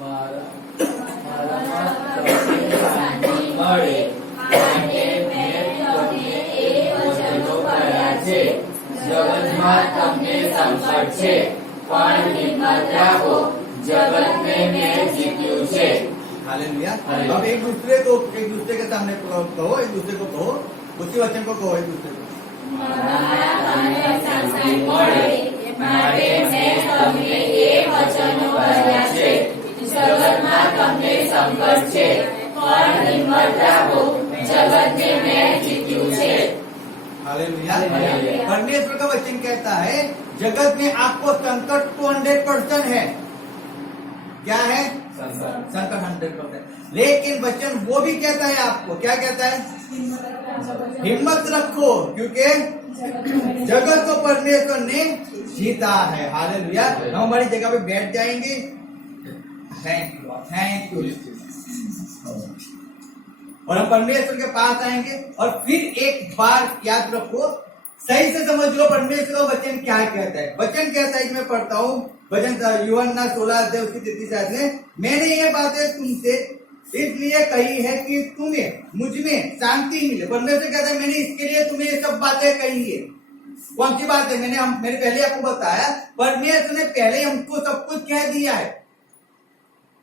મારા મારામાં તમને શાંતિ મળે માટે મેં તમને એ વચનો કર્યા છે। જગતમાં તમને સંકટ છે પણ હિંમત રાખો, જગતને મેં જીત્યું છે। हालेलुया। हालेलुया। अब एक दूसरे के सामने कहो, एक दूसरे को कहो, उसी वचन को कहो एक दूसरे को। મારામાં તમને શાંતિ મળે માટે મેં તમને એ વચનો કર્યા છે। જગતમાં તમને સંકટ છે પણ હિંમત રાખો, જગતને મેં જીત્યું છે। हालेलुया। हालेलुया। परमेश्वर का वचन कहता है जगत में आपको संकट तो 100% है। क्या है? संकट 100%। लेकिन वचन वो भी कहता है आपको, क्या कहता है? हिम्मत रखो, क्योंकि जगत को परमेश्वर ने जीता है। हालेलुया। हम हमारी जगह पे बैठ जाएंगे। Thank you. और हम परमेश्वर के पास आएंगे और फिर एक बार याद रखो, सही से समझ लो परमेश्वर का वचन क्या कहता है। वचन कहता है कि मैं पढ़ता हूँ वचन यूहन्ना 16:33 में, मैंने ये बातें तुमसे इसलिए कही है कि तुम्हें मुझ में शांति मिले। परमेश्वर कहता है मैंने इसके लिए तुम्हें ये सब बातें कही है। कौन सी बात है? मैंने पहले आपको बताया, परमेश्वर ने पहले हमको सब कुछ कह दिया है,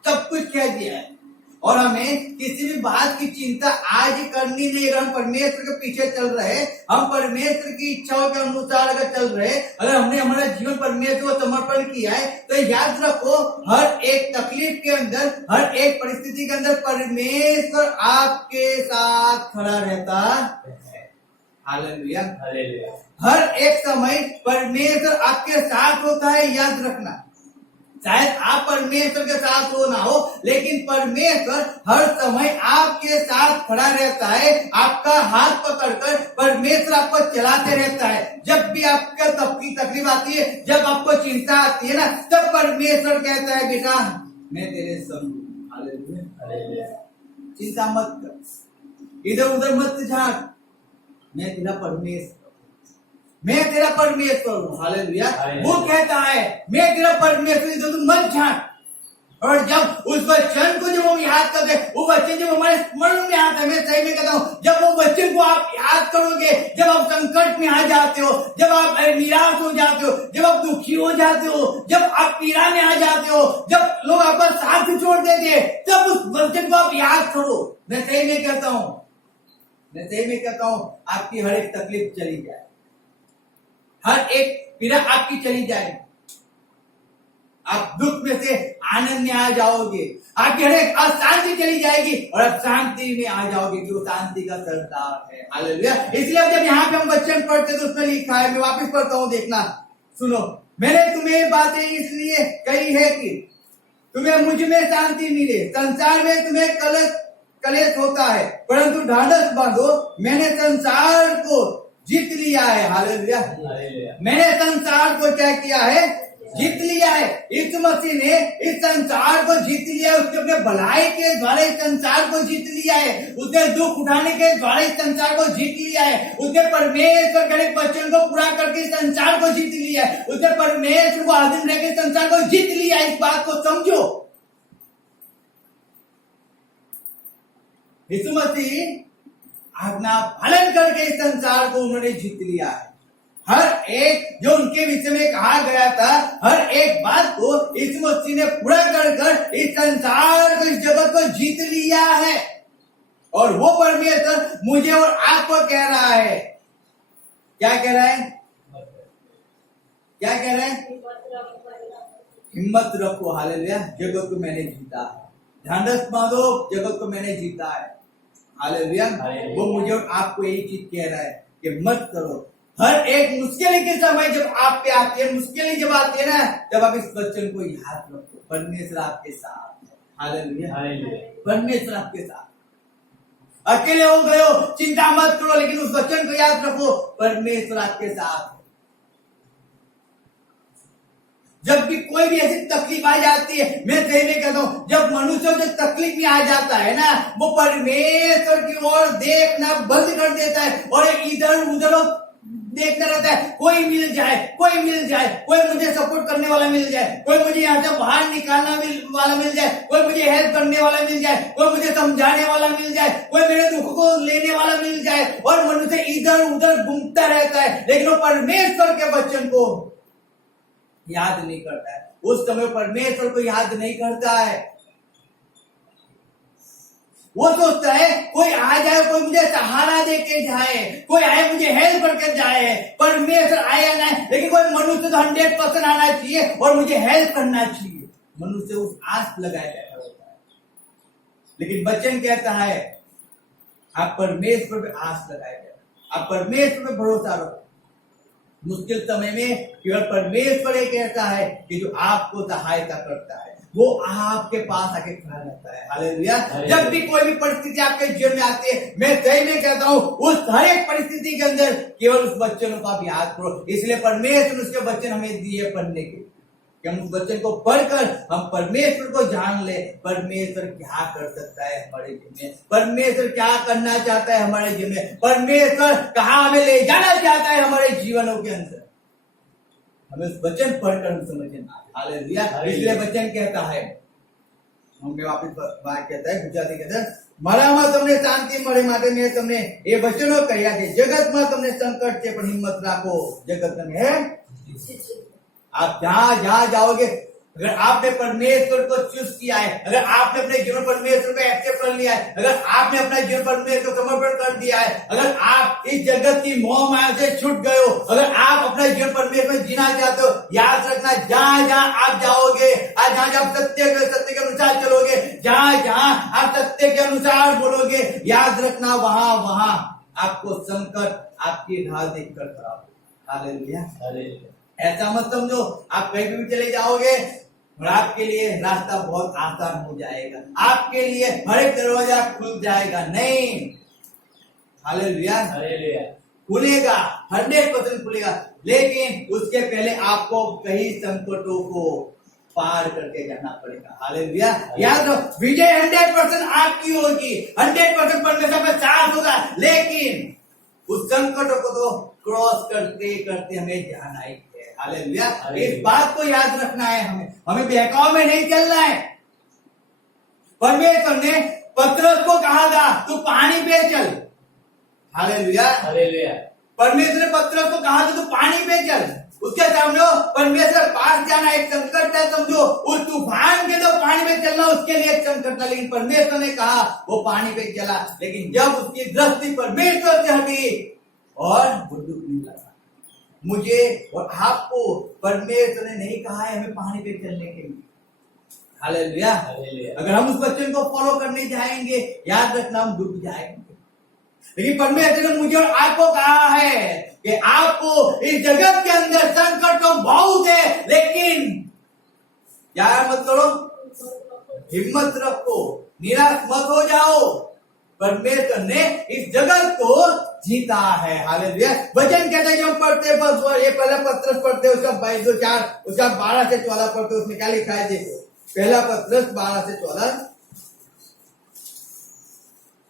सब कुछ कह दिया है। और हमें किसी भी बात की चिंता आज करनी नहीं। अगर हम परमेश्वर के पीछे चल रहे, हम परमेश्वर की इच्छाओं के अनुसार अगर चल रहे, अगर हमने हमारा जीवन परमेश्वर को समर्पण किया है, तो याद रखो हर एक तकलीफ के अंदर, हर एक परिस्थिति के अंदर परमेश्वर आपके साथ खड़ा रहता है। हालेलुया। हालेलुया। हर एक समय परमेश्वर आपके साथ होता है, याद रखना। शायद आप परमेश्वर के साथ हो ना हो, लेकिन परमेश्वर हर समय आपके साथ खड़ा रहता है। आपका हाथ पकड़कर परमेश्वर आपको चलाते रहता है। जब भी आपका तकलीफ आती है, जब आपको चिंता आती है ना, तब परमेश्वर कहता है बेटा मैं तेरे संग हूं। हालेलुया। हालेलुया। चिंता मत कर, इधर उधर मत झांक, मैं तेरा परमेश्वर, मैं तेरा परमेश्वर हूँ। हालेलुया। वो कहता है मैं तेरा परमेश्वर, तो तुम मत झांक। और जब उस वचन को जब हम याद करते, वो वचन जब हमारे स्मरण में आता है, मैं सही में कहता हूँ, जब वो वचन को आप याद करोगे, जब आप संकट में आ जाते हो, जब आप निराश हो जाते हो, जब आप दुखी हो जाते हो, जब आप पीड़ा में आ जाते हो, जब लोग आपका साथ छोड़ देते हैं, तब उस वचन को आप याद करो। मैं सही में कहता हूँ, आपकी हर एक तकलीफ चली जाए, हर एक पीड़ा आपकी चली जाएगी, आप दुख में से आनंद में आ जाओगे, आपकी हर एक अशांति चली जाएगी और आप शांति में आ जाओगे, कि वो शांति का सरदार है। हालेलुया। इसलिए जब यहाँ पे हम वचन पढ़ते तो उसमें लिखा है, मैं वापस पढ़ता हूँ, देखना सुनो, मैंने तुम्हें बातें इसलिए कही है कि तुम्हें मुझ में शांति मिले। संसार में तुम्हें कलेश होता है, परंतु ढाढ़स बांधो, मैंने संसार को जीत लिया है। हालेलुया। मैंने संसार को क्या किया है? जीत लिया है। इस मसीह ने इस संसार को जीत लिया है। उसने अपने भलाई के द्वारा इस संसार को जीत लिया है। उसने दुख उठाने के द्वारा इस संसार को जीत लिया है। उसने परमेश्वर के वचन को पूरा करके इस संसार को जीत लिया है। उसने परमेश्वर को अधीन रहकर इस संसार को जीत लिया है। इस बात को समझो। यीशु मसीह आज्ञा पालन करके इस संसार को उन्होंने जीत लिया है। हर एक जो उनके विषय में कहा गया था, हर एक बात को यीशु मसीह ने पूरा कर इस संसार को, इस जगत को जीत लिया है। और वो परमेश्वर मुझे और आपको कह रहा है, क्या कह रहा है? क्या कह रहा है? हिम्मत रखो। हालेलुया। जगत को मैंने जीता है। ढाढ़स बांधो, जगत को मैंने जीता है। हालेलुया। वो मुझे और आपको यही चीज कह रहा है कि मत करो। हर एक मुश्किल के समय जब आप पे आती है, मुश्किलें जब आती है ना, तब आप इस वचन को याद रखो, परमेश्वर आपके साथ है। हालेलुया। परमेश्वर आपके साथ। अकेले हो गए हो, चिंता मत करो, लेकिन उस वचन को याद रखो, परमेश्वर आपके साथ है। जब भी कोई भी ऐसी तकलीफ आ जाती है, मैं सही में कहता हूँ, जब मनुष्य जो तकलीफ में आ जाता है ना, वो परमेश्वर की ओर देखना बंद कर देता है और इधर उधर देखता रहता है, कोई मिल जाए, कोई मिल जाए, कोई मुझे सपोर्ट करने वाला मिल जाए, कोई मुझे यहाँ से बाहर निकालना वाला मिल जाए, कोई मुझे हेल्प करने वाला मिल जाए, कोई मुझे समझाने वाला मिल जाए, कोई मेरे दुख को लेने वाला मिल जाए। और मनुष्य इधर उधर घूमता रहता है, लेकिन वो परमेश्वर के वचन को याद नहीं करता है। उस समय परमेश्वर को याद नहीं करता है। वो सोचता है कोई आ जाए, कोई मुझे सहारा देके जाए, कोई आए मुझे हेल्प करके जाए। परमेश्वर आया ना, लेकिन कोई मनुष्य तो 100% आना चाहिए और मुझे हेल्प करना चाहिए। मनुष्य उस आस लगाया बैठा होता है, लेकिन वचन कहता है आप परमेश्वर पे आस लगाए जाए, आप परमेश्वर पे भरोसा रखो। मुश्किल समय में केवल परमेश्वर एक ऐसा है कि जो आपको सहायता करता है, वो आपके पास आके खड़ा रहता है। हालेलुया। जब भी कोई भी परिस्थिति आपके जीवन में आती है, मैं सही में कहता हूँ, उस हर एक परिस्थिति के अंदर केवल उस वचनों को आप याद करो। इसलिए परमेश्वर उसके वचन हमें दिए पढ़ने के, कि हम उस वचन को पढ़कर हम परमेश्वर को जान ले। परमेश्वर क्या कर सकता है हमारे जीवन में, परमेश्वर क्या करना चाहता है हमारे जीवन में, परमेश्वर कहाँ हमें ले जाना चाहता है हमारे जीवनों के अंदर। हमें उस वचन पढ़कर हम समझना। हालेलुया। इसलिए वचन कहता है, हमें वापस बात कहता है, गुजराती कहता है, મારામાં તમને શાંતિ મળે માટે મેં તમને એ વચનો કહ્યા છે, જગતમાં તમને સંકટ છે પણ હિંમત રાખો, જગત તમે है। आप जहां जाओगे, अगर आपने परमेश्वर को चूज किया है, अगर आपने अपने जीवन परमेश्वर को एक्सेप्ट कर लिया है, अगर आपने अपना जीवन परमेश्वर को समर्पण कर दिया है, अगर आप इस जगत की मोह माया से छूट गए हो, अगर आप अपना जीवन परमेश्वर में जीना चाहते हो, याद रखना जहां जहां आप जाओगे, आज जहां जहां सत्य के अनुसार चलोगे, जहां जहां आप सत्य के अनुसार बोलोगे, याद रखना वहां वहां आपको संकट आपकी राह देखकर खड़ा होगा। हालेलुया। ऐसा मत समझो आप कहीं भी चले जाओगे और आपके लिए रास्ता बहुत आसान हो जाएगा, आपके लिए हर एक दरवाजा खुल जाएगा। नहीं, हालेलुया, खुलेगा, 100% खुलेगा, लेकिन उसके पहले आपको कई संकटों को पार करके जाना पड़ेगा। हालेलुया। याद रखो, विजय 100% आपकी होगी, 100% परमेश्वर का साथ होगा, लेकिन उस संकटों को तो क्रॉस करते करते हमें जाना है। हालेलुया। इस बात को याद रखना है, हमें बहकाव में नहीं चलना है। परमेश्वर ने पतरस को कहा था तू पानी पे चल। हालेलुया। परमेश्वर ने पतरस को कहा था तू पानी पे चल। उसके सामने परमेश्वर पास जाना एक संकट है, समझो। उस तूफान के जो पानी में चलना उसके लिए एक संकट था, लेकिन परमेश्वर ने कहा वो पानी पे चला। लेकिन जब उसकी दृष्टि परमेश्वर से हटी और वो डूबने लगा। मुझे और आपको परमेश्वर ने नहीं कहा है हमें पानी पे चलने के लिए। हालेलुया। अगर हम उस वचन को फॉलो करने जाएंगे, याद रखना हम डूब जाएंगे। लेकिन परमेश्वर ने मुझे और आपको कहा है कि आपको इस जगत के अंदर संकट तो बहुत है, लेकिन क्या मत करो, हिम्मत रखो, निराश मत हो जाओ। परमेश्वर ने इस जगत को जीता है। हालेलुया। वचन कहते हैं, जब पढ़ते बस ये पहला पत्रस पढ़ते उसका 2:4 उसका 12 से 14 पढ़ते, उसमें क्या लिखा है देखो। पहला पत्रस 12 से 14,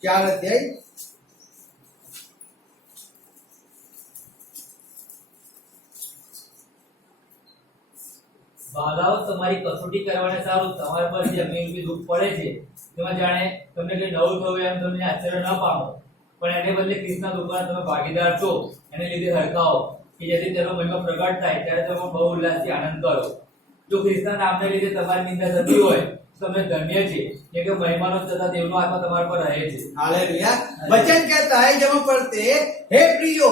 4 अध्याय। બાધાઓ તમારી કસોટી કરવાને સારું તમારા પર જે અગ્નિરૂપી દુઃખ પડે છે તેમાં જાણે તમને કઈ નવું થયું એમ તમને આશ્ચર્ય ન પામો, પણ એને બદલે ખ્રિસ્તના દુઃખમાં તમે ભાગીદાર છો, એને લીધે હરખાઓ કે જેથી તેનો મહિમા પ્રગટ થાય ત્યારે તમે બહુ ઉલ્લાસથી આનંદ કરો। જો ખ્રિસ્તના નામને લીધે તમારી નિંદા થતી હોય તો તમે ધન્ય છે, કેમ કે મહિમાનો તથા દેવનો આત્મા તમારા પર રહે છે। हालेलुया। वचन कहता है जब हम पढ़ते, हे प्रियो,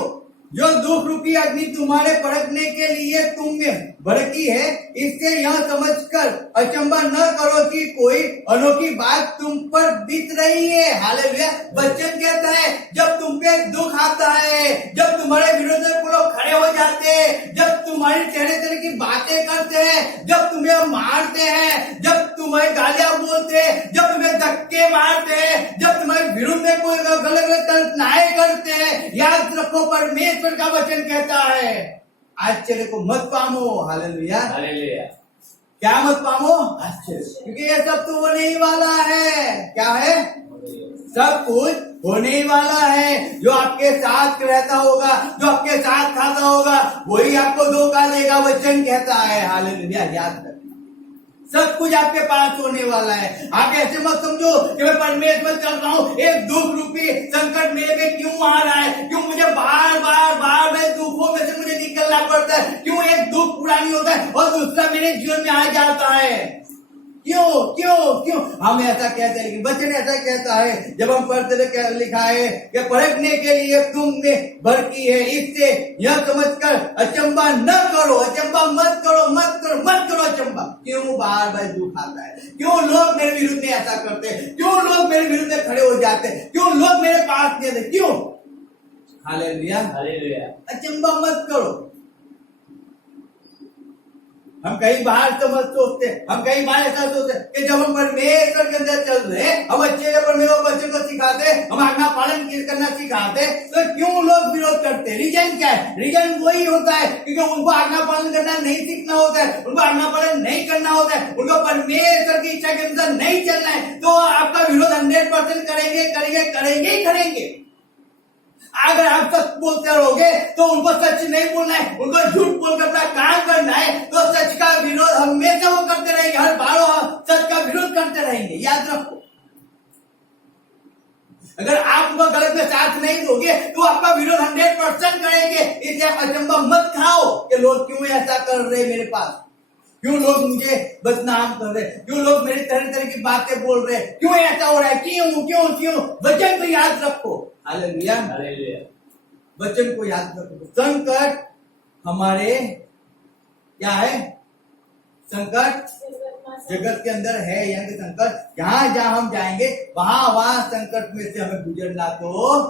जो दुख रूपी अग्नि तुम्हारे भड़कने के लिए तुम में भड़की है, इससे यह समझकर अचंबा न करो कि कोई अनोखी बात तुम पर बीत रही है। हालेलुया। वचन कहता है जब तुम पे दुख आता है, जब तुम्हारे विरोध में लोग खड़े हो जाते हैं, जब तुम्हारी तरह तरह की बातें करते हैं, जब तुम्हें मारते हैं, जब तुम्हें गालियां बोलते हैं, जब तुम्हें धक्के मारते हैं, जब तुम्हारे विरोध में कोई गलत गलत कल्पनाएं करते हैं, याद रखो परमेश्वर का वचन कहता है आश्चर्य को मत पामो। हालेलुया। क्या मत पामो? आश्चर्य, क्योंकि ये सब तो होने ही वाला है। क्या है? सब कुछ होने ही वाला है। जो आपके साथ रहता होगा, जो आपके साथ खाता होगा, वही आपको धोखा देगा, वचन कहता है। हालेलुया। याद रखना, सब कुछ आपके पास होने वाला है। आप ऐसे मत समझो कि मैं परमेश्वर चल रहा हूँ, एक दुख रूपी संकट मेरे में क्यों आ रहा है, क्यों मुझे बार बार में दुखों में से मुझे निकलना पड़ता है, क्यों एक दुख पूरा नहीं होता है और दूसरा मेरे जीवन में आ जाता है, क्यों क्यों क्यों हम ऐसा कहते हैं। लेकिन वचन ऐसा कहता है, जब हम पढ़ते थे लिखा है कि परखने के लिए तुमने भड़की है, इससे यह समझकर अचंबा न करो, अचंबा मत करो, मत करो, मत करो अचंबा। क्यों बार बार दुख आता है, क्यों लोग मेरे विरुद्ध में ऐसा करते हैं, क्यों लोग मेरे विरुद्ध में खड़े हो जाते हैं, क्यों लोग मेरे पास नहीं आते, क्यों? Hallelujah, hallelujah. अचंबा मत करो। हम कई बार तो मत सोचते, हम कई बार ऐसा सोचते कि जब हम परमेश्वर के अंदर चल रहे, हम अच्छे से परमेश्वर बच्चों को सिखाते, हम आज्ञा पालन करना सिखाते, तो क्यों लोग विरोध करते? रीजन क्या है? रीजन वही होता है क्योंकि उनको आज्ञा पालन करना नहीं सीखना होता है, उनको आज्ञा पालन नहीं करना होता है, उनको परमेश्वर की इच्छा के अनुसार नहीं चलना है। तो आपका विरोध 100% करेंगे करेंगे करेंगे ही करेंगे। अगर आप सच बोलते रहोगे तो उनको सच नहीं बोलना है, उनको झूठ बोलकर अपना काम करना है, तो सच का विरोध हमेशा वो करते रहेंगे, हर बार सच का विरोध करते रहेंगे। याद रखो, अगर आप उनको गलत में साथ नहीं दोगे तो आपका विरोध 100% करेंगे। इसलिए आप अचंबा मत खाओ कि लोग क्यों ऐसा कर रहे मेरे पास, क्यों लोग मुझे बदनाम कर रहे, क्यों लोग मेरी तरह तरह की बातें बोल रहे, क्यों ऐसा हो रहा है, क्यों क्यों क्यों? वचन को याद रखो। Hallelujah, hallelujah. वचन को याद रखो। संकट हमारे क्या है? संकट जगत के अंदर है, यानी संकट जहां जहां हम जाएंगे वहां संकट में से हमें गुजरना तो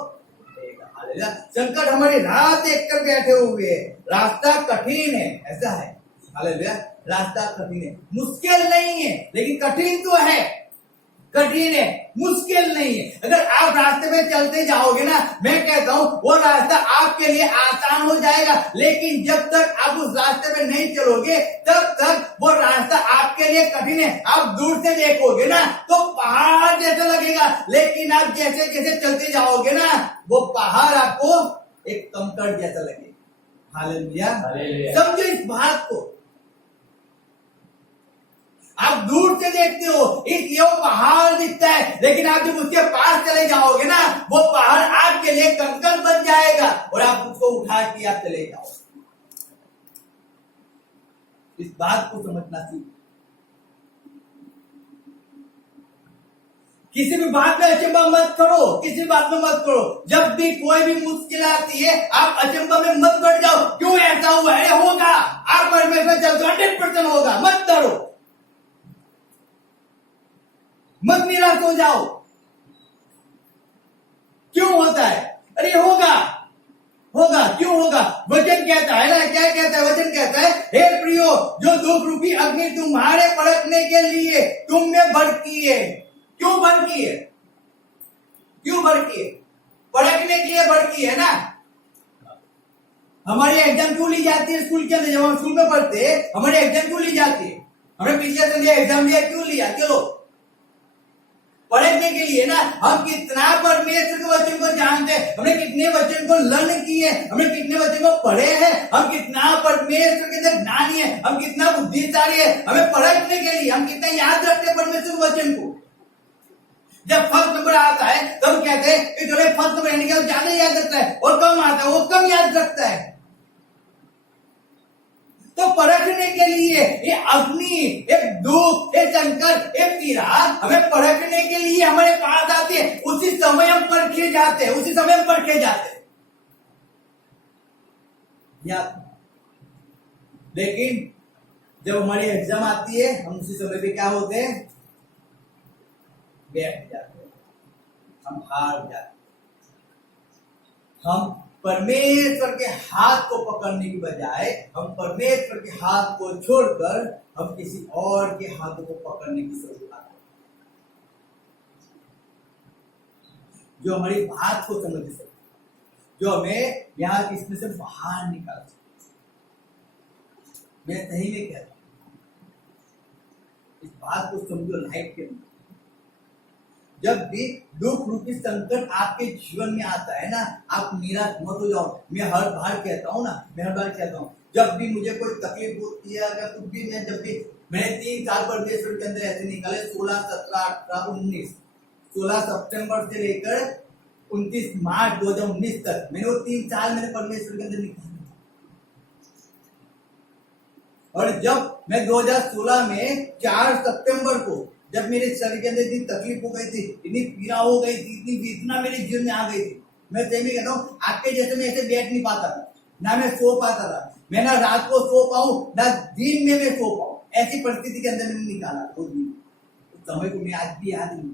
पड़ेगा। संकट हमारी राह देख कर बैठे हुए, रास्ता कठिन है, ऐसा है। हालेलुया, रास्ता कठिन है, मुश्किल नहीं है, लेकिन कठिन तो है, कठिन है, मुश्किल नहीं है। अगर आप रास्ते में चलते जाओगे ना, मैं कहता हूं वो रास्ता आपके लिए आसान हो जाएगा। लेकिन जब तक आप उस रास्ते में नहीं चलोगे तब तक वो रास्ता आपके लिए कठिन है। आप दूर से देखोगे ना तो पहाड़ जैसा लगेगा, लेकिन आप जैसे जैसे चलते जाओगे ना वो पहाड़ आपको एक कंकड़ जैसा लगेगा। हालेलुया, समझो इस बात को। आप दूर से देखते हो इसलिए वो पहाड़ दिखता है, लेकिन आप जब उसके पास चले जाओगे ना वो पहाड़ आपके लिए कंकड़ बन जाएगा और आप उसको उठा के आप चले जाओ। इस बात को समझना सीखो। किसी भी बात में अचंबा मत करो, किसी बात में मत करो। जब भी कोई भी मुश्किल आती है आप अचंबा में मत बढ़ जाओ, क्यों ऐसा हुआ है, होगा, आप परमेश्वर चलते 100% होगा, मत डरो, मत निराश हो जाओ। क्यों होता है? अरे होगा, होगा, क्यों होगा? वचन कहता है ना, क्या कहता है? वचन कहता है, हे प्रियो, जो दुख रूपी अग्नि तुम्हारे परखने के लिए तुम में भड़की है। क्यों भड़की है? क्यों भड़की है? परखने के लिए भड़की है ना। हमारी एग्जाम क्यों ली जाती है स्कूल के अंदर? जब हम स्कूल में पढ़ते हैं हमारी एग्जाम क्यों ली जाती है? हमने पिछले संडे एग्जाम लिया, क्यों लिया? क्यों? पढ़ने के लिए ना। हम कितना परमेश्वर के वचन को जानते हैं, हमने कितने वचन को लर्न किए, हमने कितने वचन को पढ़े हैं, हम कितना परमेश्वर के अंदर ज्ञानी है, हम कितना बुद्धिशाली है, हमें परखने के लिए हम कितना याद रखते हैं परमेश्वर के वचन को। जब फर्स्ट नंबर आता है तो हम कहते हैं कि जो फर्स्ट नंबर यानी कि ज्यादा याद रखता है, और कम आता है वो कम याद रखता है। तो परखने के लिए ये अग्नि, एक दुख, एक संकट, एक पीड़ा हमें परखने के लिए हमारे पास आती है। उसी समय हम परखे जाते हैं, उसी समय हम परखे जाते हैं। लेकिन जब हमारी एग्जाम आती है हम उसी समय पे क्या होते हैं? बैठ जाते हैं, हम हार जाते हैं। हम परमेश्वर के हाथ को पकड़ने की बजाय हम परमेश्वर के हाथ को छोड़कर हम किसी और के हाथों को पकड़ने की सोच आते हैं, जो हमारी बात को समझ सके, जो हमें यहाँ इसमें से बाहर निकाल सके। मैं सही में कहता हूं, इस बात को समझो लाइफ के अंदर। जब भी दुख रूपी संकट आपके जीवन में आता है ना, आप निराश मत हो जाओ। मैं हर बार कहता हूँ, जब भी मुझे कोई तकलीफ होती है, अगर कुछ भी मैंने 3 साल परमेश्वर के अंदर ऐसे निकाले, 16, 17, 18, 19, 16 सितंबर से लेकर 29 मार्च 2019 तक मैंने वो 3 साल मैंने परमेश्वर के अंदर निकाले। और जब मैं 2016 में 4 सितंबर को जब मेरे शरीर के अंदर इतनी तकलीफ हो गई थी, इतनी पीड़ा हो गई थी, इतनी वेदना मेरे जीवन में आ गई थी, मैं सही कहता हूँ, आपके जैसे मैं ऐसे बैठ नहीं पाता था, ना मैं सो पाता था, मैं ना रात को सो पाऊं ना दिन में मैं सो पाऊं, ऐसी परिस्थिति के अंदर मैंने निकाला वो दिन। उस समय को मैं आज भी याद नहीं।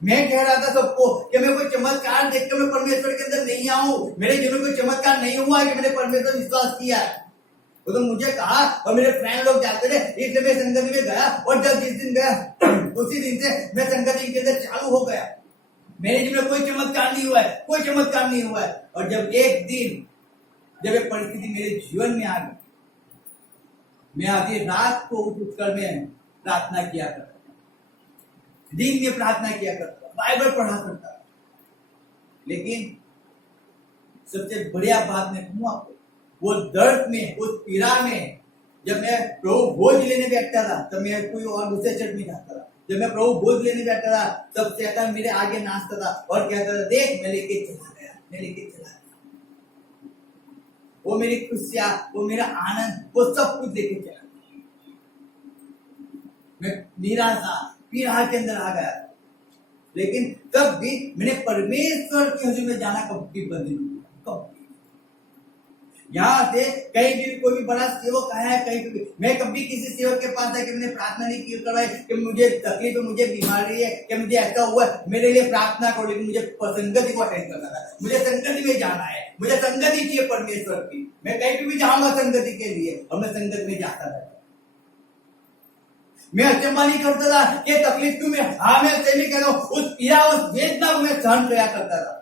मैं कह रहा था सबको कि मैं कोई चमत्कार देखकर मैं परमेश्वर के अंदर नहीं आऊं, मेरे जीवन में कोई चमत्कार नहीं हुआ कि मैंने परमेश्वर विश्वास किया है। वो तो मुझे कहा, और मेरे फ्रेंड लोग जाते थे, इसलिए मैं संगति में गया, और जब जिस दिन गया उसी दिन से मैं संगति के अंदर चालू हो गया। मेरे जीवन में कोई चमत्कार नहीं हुआ है, कोई चमत्कार नहीं हुआ है। और जब एक दिन जब एक परिस्थिति मेरे जीवन में आ गई, मैं आधी रात को उठकर मैं प्रार्थना किया करता, दिन में प्रार्थना किया करता, बाइबल पढ़ा करता। लेकिन सबसे बढ़िया बात मैं कहूँ आपको, वो दर्द में, उस पीड़ा में, जब मैं प्रभु भोज लेने बैठता था तब मैं कोई और दूसरे चर्च में जाता था। जब मैं प्रभु भोज लेने बैठता था तब शैतान मेरे आगे नाचता था और कहता था, देख मैं लेके चला गया, मैं लेके चला गया। वो मेरी खुशियां, वो मेरा आनंद, वो सब कुछ लेके चला गया। मैं निराशा, पीड़ा के अंदर आ गया। लेकिन तब भी मैंने परमेश्वर के हजूर में जाना कभी बंद नहीं किया, कभी। यहाँ से कहीं भी कोई भी बड़ा सेवक आया है, कहीं भी मैं कभी किसी सेवक के पास जाकर मैंने प्रार्थना नहीं की करवाई कि मुझे तकलीफ है, मुझे बीमारी है, कि मुझे ऐसा हुआ, मेरे लिए प्रार्थना करो। लेकिन मुझे संगति को अटेंड करना था, मुझे संगति में जाना है, मुझे संगति चाहिए परमेश्वर की। मैं कहीं भी जाऊंगा संगति के लिए, और मैं संगति में जाता रहता। मैं अचंबा नहीं करता था कि तकलीफ क्यों, मैं सही कह रहा हूँ, उस पीड़ा, उस वेदना को मैं सहन किया करता था।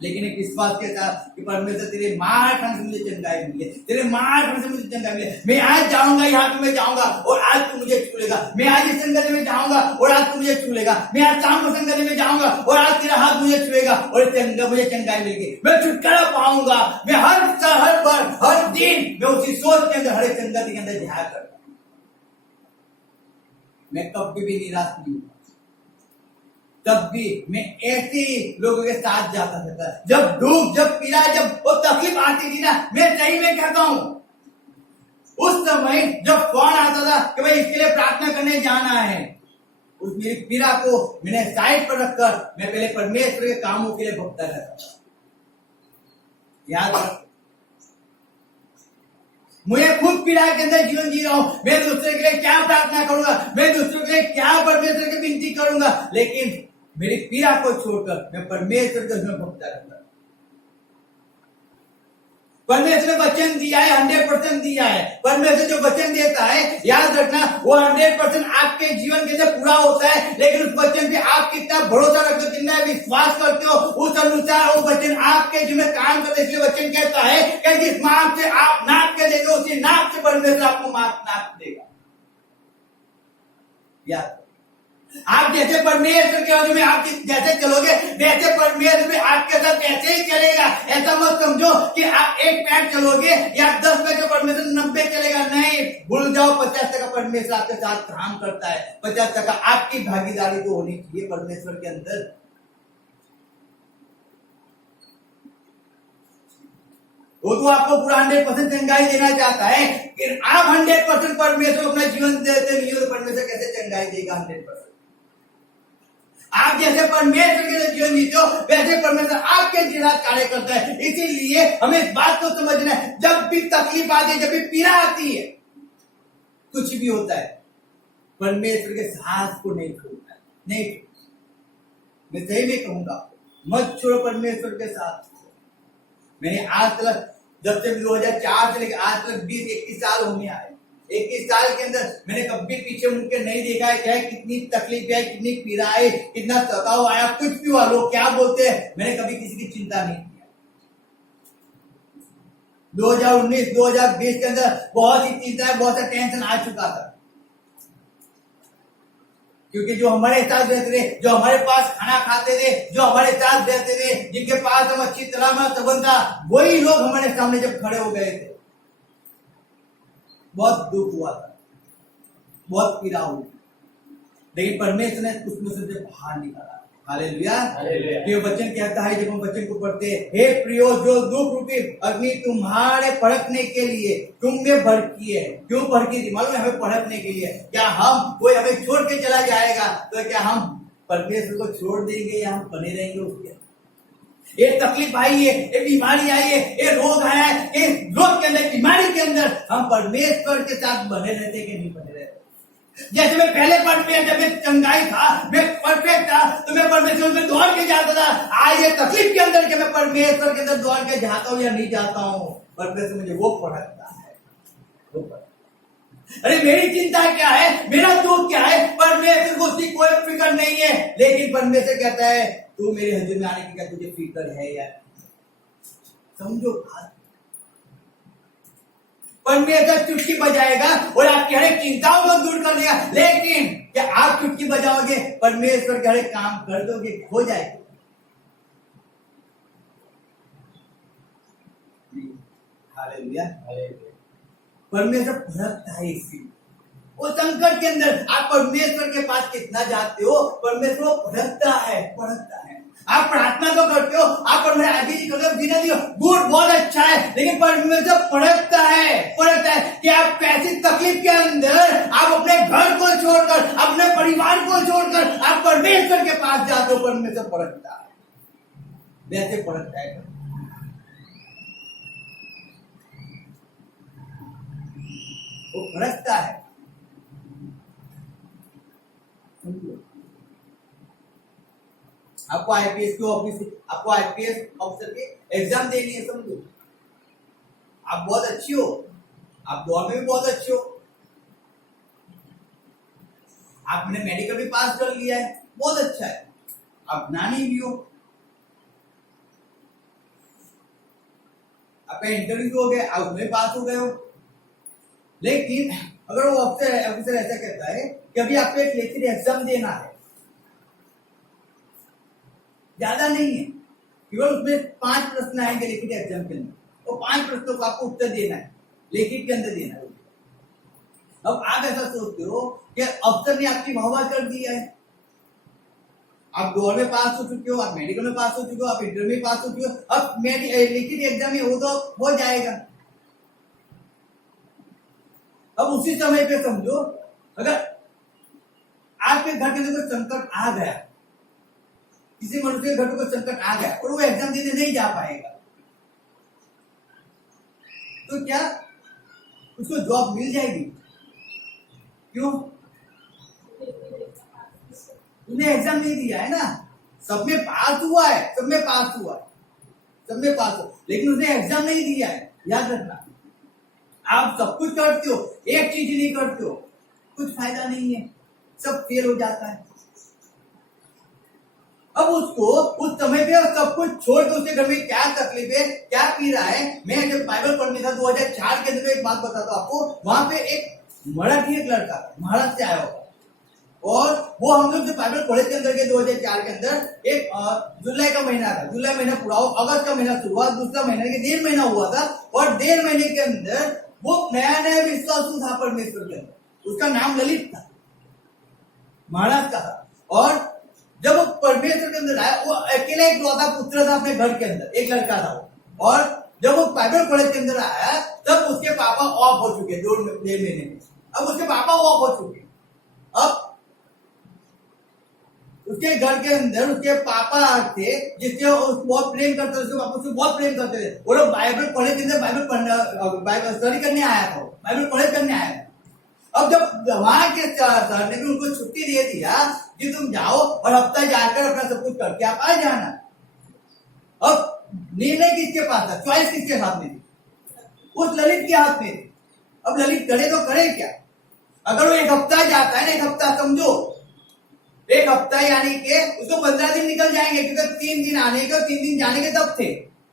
लेकिन एक विश्वास के साथ कि परमेश्वर तेरे मार से मुझे चंगाई मिली, तेरे मार से मुझे चंगाई मिली। मैं आज जाऊंगा, यहाँ पे मैं जाऊंगा और आज तू मुझे छू लेगा। मैं आज इस संगति में जाऊंगा और आज तू मुझे छू लेगा। मैं आज शाम को संगति में जाऊंगा और आज तेरा हाथ मुझे छुएगा और मुझे चंगाई मिलेगी। मैं छुटकारा पाऊंगा। मैं हर बार, हर दिन मैं उसी सोच के अंदर, हर एक संगति के अंदर ध्यान करता हूं। मैं कभी भी निराश नहीं हुआ। तब भी मैं ऐसे ही लोगों के साथ जाता था। जब दुख, जब पीड़ा, जब वो तकलीफ आती थी ना, मैं सही में कहता हूं, उस समय जब फोन आता था कि भाई इसके लिए प्रार्थना करने जाना है, उस मेरी पीड़ा को मैंने साइड पर रखकर मैं पहले परमेश्वर के कामों के लिए भुगता रहता था। याद रख, मुझे खुद पीड़ा के अंदर जीवन जी रहा हूं। मैं दूसरे के लिए क्या प्रार्थना करूंगा, मैं दूसरे के लिए क्या परमेश्वर की विनती करूंगा, लेकिन मेरी पीड़ा को छोड़कर मैं परमेश्वर के उसमें भुगता रहता। परमेश्वर ने वचन दिया है, 100% दिया है। परमेश्वर जो वचन देता है, याद रखना, वो 100% आपके जीवन के अंदर पूरा होता है। लेकिन उस वचन पे आप कितना भरोसा रखते हो, कितना विश्वास करते हो, उस अनुसार वो वचन आपके जीवन में काम करते। इसलिए वचन कहता है कि जिस माप से आप नाप के देते हो, उसी नाप से परमेश्वर आपको नाप देगा। याद, आप जैसे परमेश्वर के हजूर में आप जैसे चलोगे, वैसे परमेश्वर भी आपके साथ ऐसे ही चलेगा। ऐसा मत समझो कि आप 1 पैर चलोगे या 10 पैर, परमेश्वर 90 चलेगा। नहीं, भूल जाओ, 50% परमेश्वर आपके साथ काम करता है। 50% आपकी भागीदारी तो होनी चाहिए परमेश्वर के अंदर। वो तो आपको पूरा 100% चंगाई देना चाहता है कि आप 100% परमेश्वर अपना जीवन देते नहीं हो, तो परमेश्वर कैसे चंगाई देगा 100%? आप जैसे परमेश्वर के जीवन जीते हो, वैसे परमेश्वर आपके जीवन कार्य करता है। इसीलिए हमें इस बात को समझना है, जब भी तकलीफ आती है, जब भी पीड़ा आती है, कुछ भी होता है, परमेश्वर के साथ को नहीं छोड़ना है। नहीं, मैं सही में कहूंगा, मत छोड़ो परमेश्वर के साथ। मैंने आज तक, जब से 2004 से लेकर आज तक 20-21 साल होने आए, 21 साल के अंदर मैंने कभी पीछे मुड़ के नहीं देखा है, चाहे कितनी तकलीफ है, कितनी पीड़ा है, कितना सताव आया, कुछ भी हुआ, लोग क्या बोलते हैं, मैंने कभी किसी की चिंता नहीं किया। 2019, 2020 के अंदर बहुत ही चिंता है, बहुत सा टेंशन आ चुका था। क्योंकि जो हमारे साथ रहते थे, जो हमारे पास खाना खाते थे, जो हमारे साथ रहते थे, जिनके पास हम अच्छी तरह में संबंध था, वही लोग हमारे सामने जब खड़े हो गए थे, बहुत दुख हुआ था, बहुत पीड़ा हुई, लेकिन परमेश्वर ने उसमें से बाहर निकाला। हालेलुया। ये वचन कहता है, जब हम वचन को पढ़ते हैं, हे प्रियो, जो दुख रूपी अग्नि तुम्हारे भड़कने के लिए तुम में भड़की है। क्यों भड़की थी? मालूम है, हमें भड़कने के लिए। क्या हम कोई हमें छोड़ के चला जाएगा तो क्या हम परमेश्वर को छोड़ देंगे या हम बने रहेंगे उसके? एक तकलीफ आई है, एक बीमारी आई है, एक रोग आया है, एक रोग के अंदर, बीमारी के अंदर हम परमेश्वर के साथ बने रहते कि नहीं बने रहते? जैसे मैं पहले परफेक्ट, जब मैं चंगाई था, मैं परफेक्ट था, तो मैं परमेश्वर में दौड़ के जाता था। आज ये तकलीफ के अंदर कि मैं परमेश्वर के अंदर दौड़ के जाता हूँ या नहीं जाता हूँ, परमेश्वर मुझे वो पढ़ता है, वो पढ़ता। अरे मेरी चिंता क्या है, मेरा दुख क्या है, परमेश्वर को उसकी कोई फिक्र नहीं है। लेकिन परमेश्वर कहता है, तू मेरे हजूर में आने की क्या तुझे फिक्र है यार? समझो, परमेश्वर चुटकी बजाएगा और आपकी हर एक चिंताओं को दूर कर देगा। लेकिन क्या आप चुटकी बजाओगे, परमेश्वर के हर एक काम कर दोगे, हो जाएगा? हालेलुया। परमेश्वर भड़कता है इसी वो संकट के अंदर। आप परमेश्वर के पास कितना जाते हो, परमेश्वर भड़कता है, भड़कता है। आप प्रार्थना तो करते हो, आप आगे जीना दियो, गुड, बहुत अच्छा है, लेकिन परमेश्वर पड़कता है कि आप कैसी तकलीफ के अंदर आप अपने घर को छोड़कर, अपने परिवार को छोड़कर आप परमेश्वर के पास जाते हो, परमेश्वर पड़कता है, वैसे पड़कता है, वो पड़कता है। आपको आईपीएस के ऑफिस, आपको आईपीएस ऑफिसर के एग्जाम देनी है, समझो। आप बहुत अच्छी हो, आप दौड़ में भी बहुत अच्छे हो, आपने मेडिकल भी पास कर लिया है, बहुत अच्छा है, आप ज्ञानी भी हो, आपका इंटरव्यू हो गया, आप उसमें पास हो गए हो। लेकिन अगर वो ऑफिसर ऐसा कहता है कि अभी आपको एक लिखित एग्जाम देना है, ज्यादा नहीं है, केवल उसमें 5 प्रश्न आएंगे लिखित एग्जाम के अंदर, वो 5 प्रश्नों का आपको उत्तर देना है, लिखित के अंदर देना है। अब आप ऐसा सोचते हो कि अफसर ने आपकी वाहवाही कर दिया है, आप दौड़ में पास हो चुके हो, आप मेडिकल में पास हो चुके हो, आप इंटरव्यू में पास हो चुके हो, अब लिखित एग्जाम में वो तो हो जाएगा। अब उसी समय पे समझो, अगर आपके घर के अंदर कोई संकट आ गया, किसी मनुष्य के घर में कोई संकट आ गया और वो एग्जाम देने नहीं जा पाएगा, तो क्या उसको जॉब मिल जाएगी? क्यों? उसने एग्जाम नहीं दिया है ना, सब में पास हुआ है, सब में पास हुआ है, सब में पास हो, लेकिन उसने एग्जाम नहीं दिया है। याद रखना, आप सब कुछ करते हो, एक चीज नहीं करते हो, कुछ फायदा नहीं है, सब फेल हो जाता है। अब उसको उस समय पे सब कुछ छोड़ के उसके घर में क्या तकलीफ है, क्या पी रहा है। मैं जब बाइबल पढ़ने था 2004 के अंदर, एक बात बताता हूं आपको, वहां पे एक मराठी एक लड़का महाराष्ट्र से आया होगा, और वो हम लोग जो बाइबल कॉलेज के अंदर के 2004 के अंदर एक जुलाई का महीना था, जुलाई महीना पूरा हो, अगस्त का महीना शुरुआत, दूसरा महीना के 1.5 महीना हुआ था, और 1.5 महीने के अंदर वो नया नया विश्वास था परमेश्वर के अंदर। उसका नाम ललित था, महाराष्ट्र का था, और जब वो परमेश्वर के अंदर आया, वो अकेला एक लौता पुत्र था अपने घर के अंदर, एक लड़का था वो, और जब वो बाइबल कॉलेज के अंदर आया तब उसके पापा ऑफ हो चुके 1.5 महीने में। अब उसके पापा ऑफ हो चुके, अब उसके घर के अंदर उसके पापा थे जिससे बहुत प्रेम करते थे, उसके पापा उससे बहुत प्रेम करते थे। वो लोग बाइबल कॉलेज के अंदर बाइबल पढ़ना, बाइबल स्टडी करने आया था, बाइबल कॉलेज करने आया था। अब जब वहां के सर ने भी उनको छुट्टी दे दिया कि तुम जाओ और हफ्ता जाकर अपना सब कुछ करके आप आ जाना। अब निर्णय किसके पास था, चॉइस किसके हाथ में थी? उस ललित के हाथ में थी। अब ललित करे तो करे क्या? अगर वो एक हफ्ता जाता है ना, एक हफ्ता समझो, एक हफ्ता यानी कि उसको 15 दिन निकल जाएंगे, क्योंकि 3 दिन आने के और 3 दिन जाने के तब थे,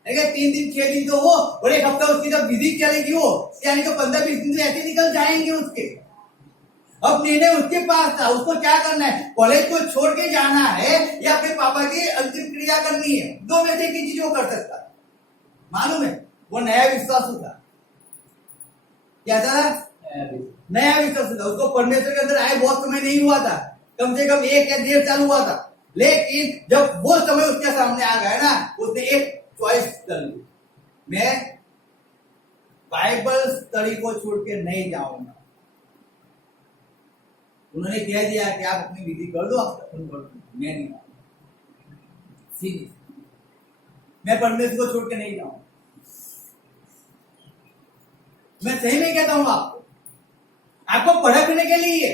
3 दिन 6 दिन तो वो, और एक हफ्ता उसकी जब विजिट चलेगी वो, यानी कि 15-20 दिन तो ऐसे निकल जाएंगे उसके। अब निर्णय उसके पास था, उसको क्या करना है, कॉलेज को छोड़ के जाना है या अपने पापा की अंतिम क्रिया करनी है। दो में से एक ही चीज वो कर सकता है। मालूम है, वो नया विश्वास था। क्या था? नया विश्वास था। उसको परमेश्वर के अंदर आए बहुत समय नहीं हुआ था, कम से कम 1 या 1.5 साल हुआ था। लेकिन जब वो समय उसके सामने आ गया ना, उसने एक चॉइस कर ली, मैं बाइबल स्टडी को छोड़ के नहीं जाऊंगा। उन्होंने कह दिया कि आप अपनी विधि कर दो, आप मैं नहीं सीधी, मैं परमेश्वर को छोड़ के नहीं जाऊंगा। मैं सही में कहता हूं आपको परखने के लिए,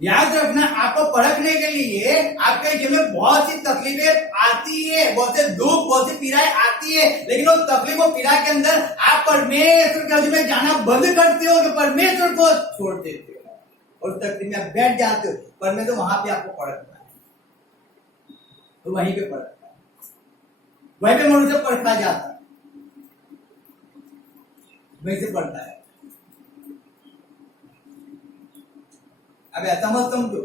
याद रखना, आपको परखने के लिए आपके जीवन में बहुत सी तकलीफें आती है, बहुत से दुख, बहुत सी पीड़ाएं आती है, लेकिन उस तकलीफ और पीड़ा के अंदर आप परमेश्वर के हज़ूर में जाना बंद करते हो कि परमेश्वर को छोड़ देते हो और तकलीफ में आप बैठ जाते हो। परमेश्वर वहां पे आपको परखता है, तो वहीं पे परखता है, वहीं पे मनुष्य परखा जाता है, वहीं से पढ़ता है। अब ऐसा मत समझो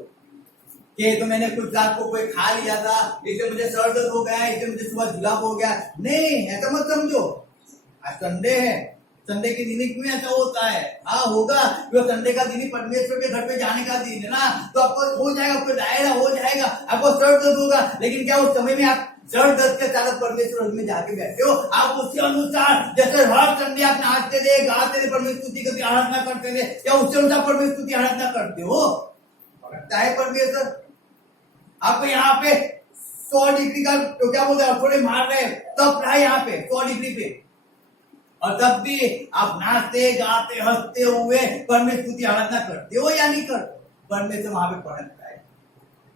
कि तो मैंने कुछ रात को कोई खा लिया था, इससे मुझे सर दर्द हो गया, इससे मुझे सुबह जुलाब हो गया। नहीं, ऐसा मत समझो। आज संडे है, संडे के दिन क्यों ऐसा होता है? हाँ होगा, क्योंकि संडे का दिन ही परमेश्वर के घर पे जाने का दिन है ना, तो आपको हो जाएगा, आपको दायरा हो जाएगा, आपको सर दर्द होगा। लेकिन क्या उस समय में आप सर दर्द के साथ परमेश्वर में जाके बैठे हो? आप उसके अनुसार, जैसे हर संडे आप नाचते थे, गाते थे, परमेश्वर स्तुति करके आराधना करते थे, क्या उसके अनुसार परमेश्वर स्तुति आराधना करते हो? लगता है परमेश्वर आपको यहाँ पे 100 डिग्री का तो क्या बोलते हैं, थोड़े मार रहे तब रहा यहाँ पे 100 डिग्री पे, और तब भी आप नाचते गाते हंसते हुए परमेश्वर स्तुति आराधना करते हो या नहीं करते? परमेश्वर वहां पे परखता है,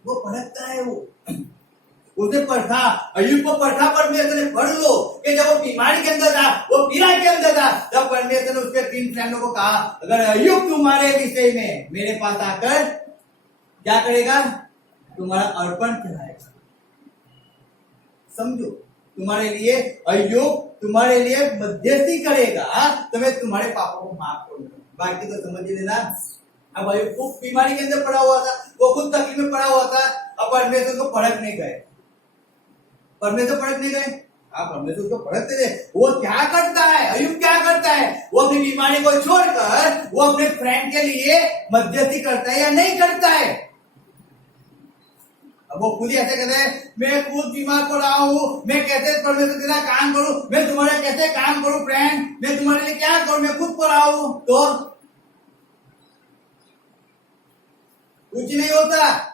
वो परखता है। वो उसने परखा, अय्यूब को परखा परमेश्वर ने। पढ़ लो कि जब वो बीमारी के अंदर था, वो पीड़ा के अंदर था, तब परमेश्वर ने उसके 3 फ्रेंडों को कहा, अगर अय्यूब तुम्हारे विषय में मेरे पास आकर क्या करेगा, तुम्हारा अर्पण चढ़ाएगा। समझो, तुम्हारे लिए अय्यूब तुम्हारे लिए मध्यस्थी करेगा, तो मैं तुम्हारे पापों को माफ करूंगा। बाकी तो समझ लेना। अब अय्यूब खूब बीमारी के अंदर पड़ा हुआ था, वो खुद तकलीफ में पड़ा हुआ था, अब परमेश्वर को परख नहीं गए, परमेश्वर परख नहीं गए। आप परमेश्वर को परखते थे। वो क्या करता है, अय्यूब क्या करता है, वो अपनी बीमारी को छोड़कर वो अपने फ्रेंड के लिए मध्यस्थी करता है या नहीं करता है? अब वो खुद ही ऐसे कहते हैं, मैं खुद बीमार पड़ा हूं, मैं कैसे परमेश्वर तेरा काम करूं, मैं तुम्हारे कैसे काम करूं फ्रेंड, मैं तुम्हारे लिए क्या करूं, मैं खुद पड़ा हूं, तो कुछ नहीं होता।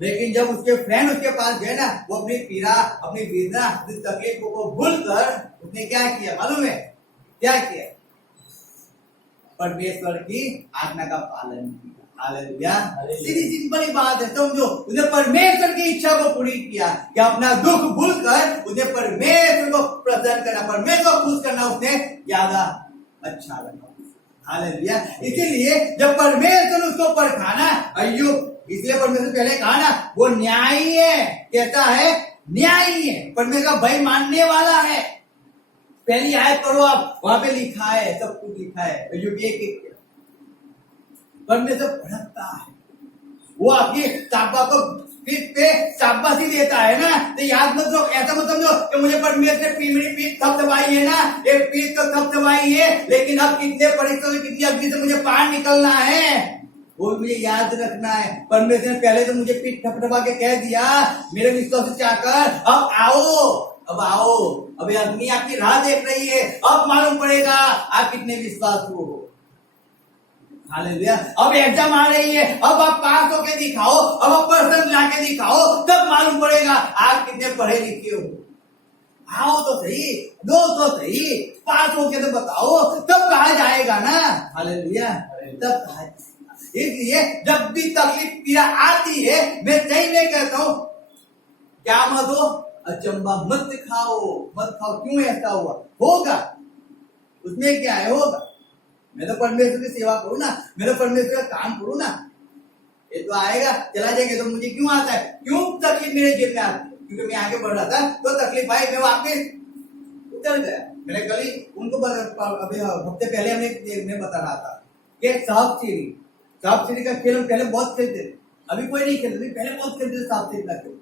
लेकिन जब उसके फ्रेंड उसके पास गए ना, वो अपनी पीड़ा, अपनी वेदना, अपनी तकलीफों को भूलकर उसने क्या किया मालूम है? क्या किया? परमेश्वर की आज्ञा का पालन किया। हालेलुया। सीधी सिंपल बात है, समझो, उसने परमेश्वर की इच्छा को पूरी किया कि अपना दुख भूलकर उसने परमेश्वर को प्रसन्न करना, परमेश्वर को खुश करना उसने ज्यादा अच्छा लगा। हालेलुया। इसीलिए जब परमेश्वर उसको परखाना, अय्यूब, इसलिए परमेश्वर पहले कहा ना, वो न्यायी है। कहता है न्यायी है, परमेश्वर का भय मानने वाला है। पहली आयत पढ़ो आप, वहां पे लिखा है, सब कुछ लिखा है। अय्यूब 1:1 परमेश्वर भड़कता है, वो आपकी शाबा को पीठ पे शाबाशी देता है ना। तो याद मत रखो, ऐसा मत समझो कि मुझे परमेश्वर ने मेरी पीठ थपथपाई है ना, एक पीठ तो थपथपाई है, लेकिन अब कितने परीक्षा से, कितनी अग्नि से मुझे पार निकलना है, वो मुझे याद रखना है। परमेश्वर ने पहले तो मुझे पीठ थपथपा के कह दिया, मेरे विश्वास से आकर अब आओ, अब आओ, अभी अग्नि आपकी राह देख रही है, अब मालूम पड़ेगा आप कितने विश्वास हो। हालेलुया। अब एग्जाम आ रही है, अब आप पास होके दिखाओ, अब आप परसेंट लाके दिखाओ, तब मालूम पड़ेगा आप कितने पढ़े लिखे हो। आओ तो सही, दो तो सही, पास होके तो बताओ, तब कहा जाएगा ना। हालेलुया, तब कहा जाएगा। इसलिए जब भी तकलीफ पीड़ा आती है, मैं सही में कहता हूं, क्या मत हो, अचंबा मत खाओ, मत खाओ। क्यों ऐसा हुआ? होगा, उसमें क्या है, होगा। मैं तो परमेश्वर की सेवा करूँ ना, मैं तो परमेश्वर का काम करूँ ना, ये तो आएगा चला जाएगा। तो मुझे क्यों आता है, क्यों तकलीफ मेरे जेब में आती है? क्योंकि मैं आगे बढ़ रहा था तो तकलीफ आई, मैं वापस उतर गया। मैंने कल ही उनको अभी हफ्ते पहले मैं बता रहा था कि सांप सीढ़ी का खेल हम पहले बहुत खेलते थे, अभी कोई नहीं खेलते, पहले बहुत खेलते थे सांप सीढ़ी का खेल।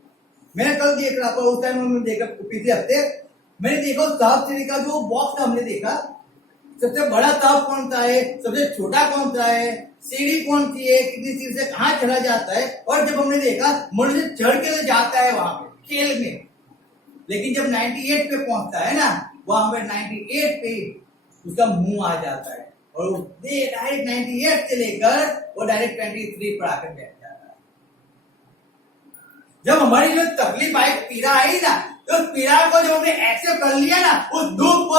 मैंने कल देख रहा था, उस टाइम मैंने देखा पिछले हफ्ते मैंने देखा सांप सीढ़ी का जो बॉक्स हमने देखा, सबसे बड़ा सांप कौन सा है, सबसे छोटा कौन सा है, सीढ़ी कौन सी है, कितनी सीढ़ी से कहाँ चला जाता है, और जब हमने देखा मनुष्य चढ़ के जाता है वहां पे खेल में, लेकिन जब 98 पे पहुंचता है ना, वहां पे 98 पे उसका मुंह आ जाता है और डायरेक्ट 98 से लेकर वो डायरेक्ट 23 पर आकर बैठ जाता है। जब हमारी जो तकलीफ आई, पीड़ा आई ना, तो उस पीड़ा को जब हमने एक्सेप्ट कर लिया ना, उस दुख को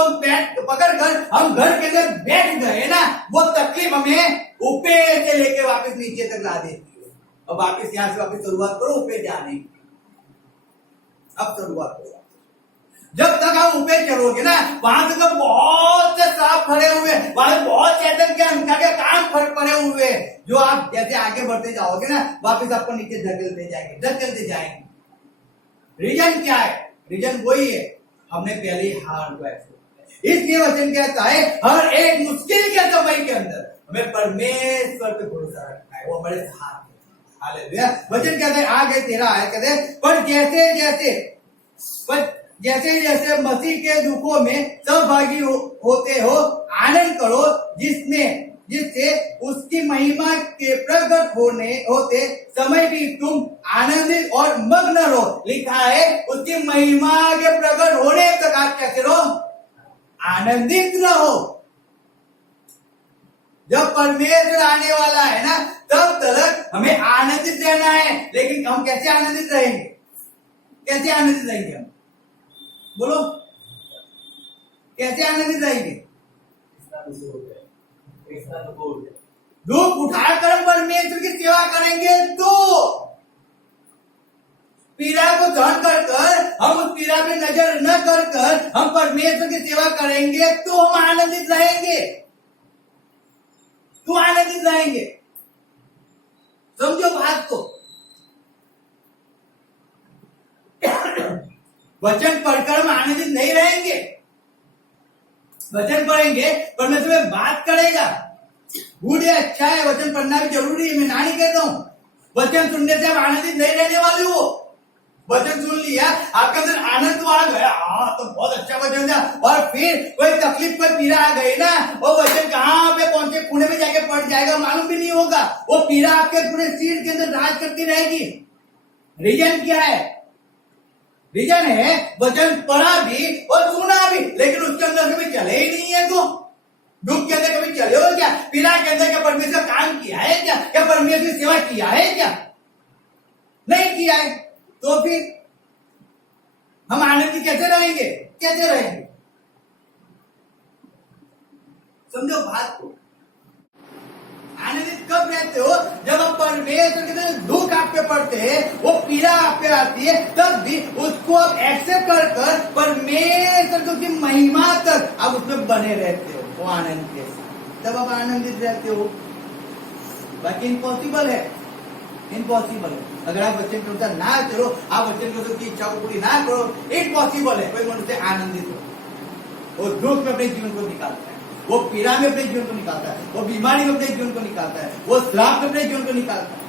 पकड़ कर हम घर के अंदर बैठ गए ना, वो तकलीफ हमें ऊपर से लेके वापस नीचे तक ला देती है। अब वापस यहां से वापस शुरुआत करो ऊपर जाने की। अब शुरुआत करो, जब तक आप ऊपर चलोगे ना, वहां तक बहुत से सांप खड़े हुए, वहां बहुत शैतान के अंदर के काम पड़े हुए, जो आप जैसे आगे बढ़ते जाओगे ना, वापस आपको नीचे धकेलते जाएंगे। रीजन क्या है? रीजन वही है, हमने पहले ही हार हुआ है। इसलिए वचन कहता है हर एक मुश्किल के समय के अंदर हमें परमेश्वर पे भरोसा रखना है, वो हमारे साथ है। हालेलुया। वचन कहते हैं आगे 13 आयत कहते हैं, पर जैसे जैसे मसीह के दुखों में सहभागी होते हो, आनंद करो, जिससे उसकी महिमा के प्रकट होते समय भी तुम आनंदित और मग्न रहो। लिखा है उसकी महिमा के प्रकट होने तक आप कैसे रहो? आनंदित रहो। जब परमेश्वर आने वाला है ना, तब तक हमें आनंदित रहना है। लेकिन हम कैसे आनंदित रहेंगे? कैसे आनंदित रहेंगे हम? बोलो, कैसे आनंदित रहेंगे? दुख उठाकर हम परमेश्वर की सेवा करेंगे तो, पीड़ा को सहन कर हम उस पीड़ा पे नजर न कर हम परमेश्वर की सेवा करेंगे तो हम आनंदित रहेंगे। तो आनंदित रहेंगे। समझो बात को। वचन पढ़कर हम आनंदित नहीं रहेंगे। वचन पढ़ेंगे, परमेश्वर में बात करेगा। गुड है, अच्छा है, वचन पढ़ना भी जरूरी है, मैं ना नहीं कहता हूं। वचन सुनने से आप आनंदित नहीं रहने वाले हो। वचन सुन लिया, आपके अंदर आनंद तो आ गया, हाँ तो बहुत अच्छा वचन था, और फिर कोई तकलीफ पर पीड़ा आ गई ना, वो वचन कहाँ पे पहुंचे पुणे में जाके पड़ जाएगा मालूम भी नहीं होगा। वो पीड़ा आपके पूरे शरीर के अंदर राज करती रहेगी। रीजन क्या है? रीजन है वचन पढ़ा भी और सुना भी, लेकिन उसके अंदर कभी चले ही नहीं है। तो दुख के अंदर कभी चले हो क्या? पीड़ा के अंदर क्या परमेश्वर काम किया है क्या? क्या परमेश्वर की सेवा किया है क्या? नहीं किया है, तो फिर हम आनंदित कैसे रहेंगे? कैसे रहेंगे? समझो बात को। आनंदित कब रहते हो? जब आप परमेश्वर के दुख आप पे पड़ते हैं, वो पीड़ा आप पे आती है, तब भी उसको आप एक्सेप्ट कर परमेश्वर की महिमा तक आप उसमें बने रहते हो, वो आनंद के साथ, तब आप आनंदित रहते हो। बाकी इम्पॉसिबल है, इम्पॉसिबल है। अगर आप वचन के अनुसार ना चलो, आप वचन के अनुसार की इच्छा को पूरी ना करो, इम्पॉसिबल है कोई मनुष्य आनंदित हो। वो दुख में अपने जीवन को निकालता है, वो पीड़ा में अपने जीवन को निकालता है, वो बीमारी में अपने जीवन को निकालता है, वो श्राप में अपने जीवन को निकालता है।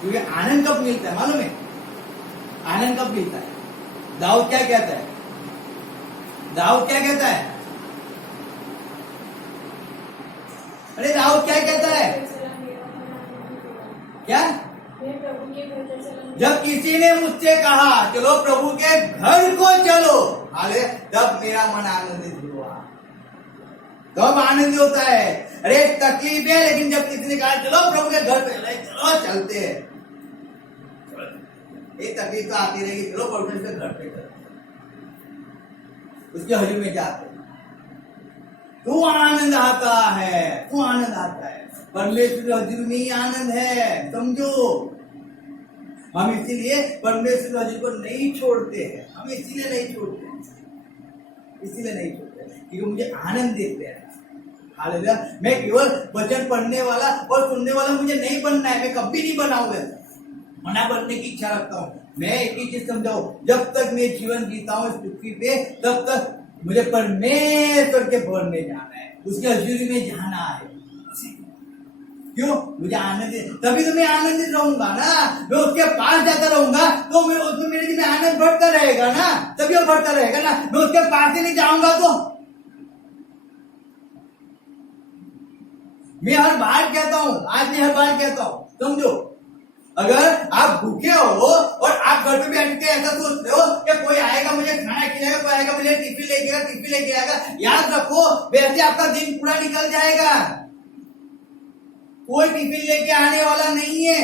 क्योंकि आनंद कब मिलता है मालूम है? आनंद कब मिलता है? दाऊद क्या कहता है? दाऊद क्या कहता है? अरे दाऊद क्या कहता है? क्या? जब किसी ने मुझसे कहा चलो प्रभु के घर को चलो, हाले तब मेरा मन आनंदित हुआ। तब आनंद होता है। अरे तकलीफ है, लेकिन जब किसी ने कहा चलो प्रभु के घर पे, चलो चलते हैं, ये तकलीफ तो आती रहेगी, चलो प्रभु के घर पे चलते, उसके हजूर में जाते, तो आनंद आता है, तो आनंद आता है। परमेश्वर हजूर में ही आनंद है, समझो। हम इसीलिए परमेश्वर हजूर को नहीं छोड़ते हैं, हम इसीलिए नहीं छोड़ते, इसीलिए नहीं छोड़ते क्योंकि मुझे आनंद देते हैं। हालेलुया। मैं केवल वचन पढ़ने वाला और सुनने वाला मुझे नहीं बनना है, मैं कभी नहीं बनाऊंगा। मना बनने की इच्छा रखता हूँ। मैं एक ही चीज समझाऊं, जब तक मैं जीवन जीता हूँ इस पृथ्वी पे, तब तक मुझे परमेश्वर के भवन में जाना है। उसके हजूरी में जाना है। क्यों? मुझे आनंद, तभी तो मैं आनंदित रहूंगा ना। मैं उसके पास जाता रहूंगा तो मैं उसमें मेरे जी में आनंद बढ़ता रहेगा ना, तभी वो बढ़ता रहेगा ना। मैं उसके पास ही नहीं जाऊंगा तो मैं हर बार कहता हूं, आज मैं हर बार कहता हूं, समझो। अगर आप भूखे हो और आप घर पे बैठ के ऐसा सोचते हो कि कोई आएगा मुझे खाना खिलाएगा, कोई आएगा मुझे टिफिन लेके आएगा, याद रखो वैसे आपका दिन पूरा निकल जाएगा। कोई टिफिन लेके आने वाला नहीं है,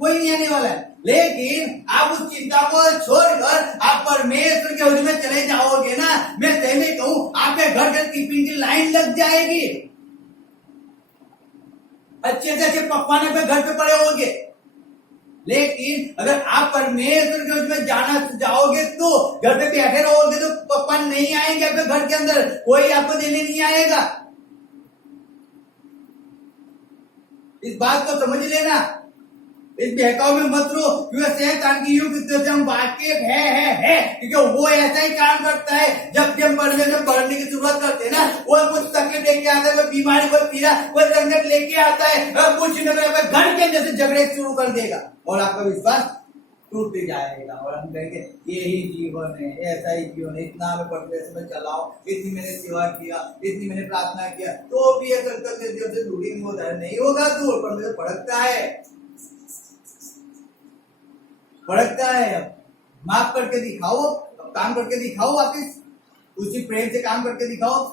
कोई नहीं आने वाला है। लेकिन आप उस चिंता को छोड़कर आप परमेश्वर के हजूर में चले जाओगे ना, मैं सही में कहूं आपके घर के टिफिन की लाइन लग जाएगी। अच्छे से अच्छे पकवान पे घर पे पड़े होंगे। लेकिन अगर आप परमेश्वर के हजूर में जाना जाओगे तो घर पे बैठे रहोगे तो पकवान नहीं आएंगे आपके घर के अंदर, कोई आपको देने नहीं आएगा। इस बात को समझ लेना, इस बहकाव में मत रहो। क्योंकि शैतान की युग से हम वाकिफ है, क्योंकि वो ऐसा ही काम करता है। जब भी हम बढ़ने की शुरुआत करते हैं ना, वो कुछ तकलीफ लेके आता है, कोई बीमारी, कोई पीड़ा, कोई संकट लेके आता है, कुछ न कुछ घर के अंदर से झगड़े शुरू कर देगा और आपका विश्वास टूट जाएगा। और हम कहेंगे यही जीवन है, ऐसा ही जीवन है, इतना हमें परमेश्वर में चलाओ, इतनी मैंने सेवा किया, इतनी मैंने प्रार्थना किया, तो भी ये संकट से दूरी नहीं होता है। नहीं होगा दूर, परमेश्वर भड़कता है, भड़कता है। माफ करके दिखाओ, काम करके दिखाओ, वापिस उसी प्रेम से काम करके दिखाओ।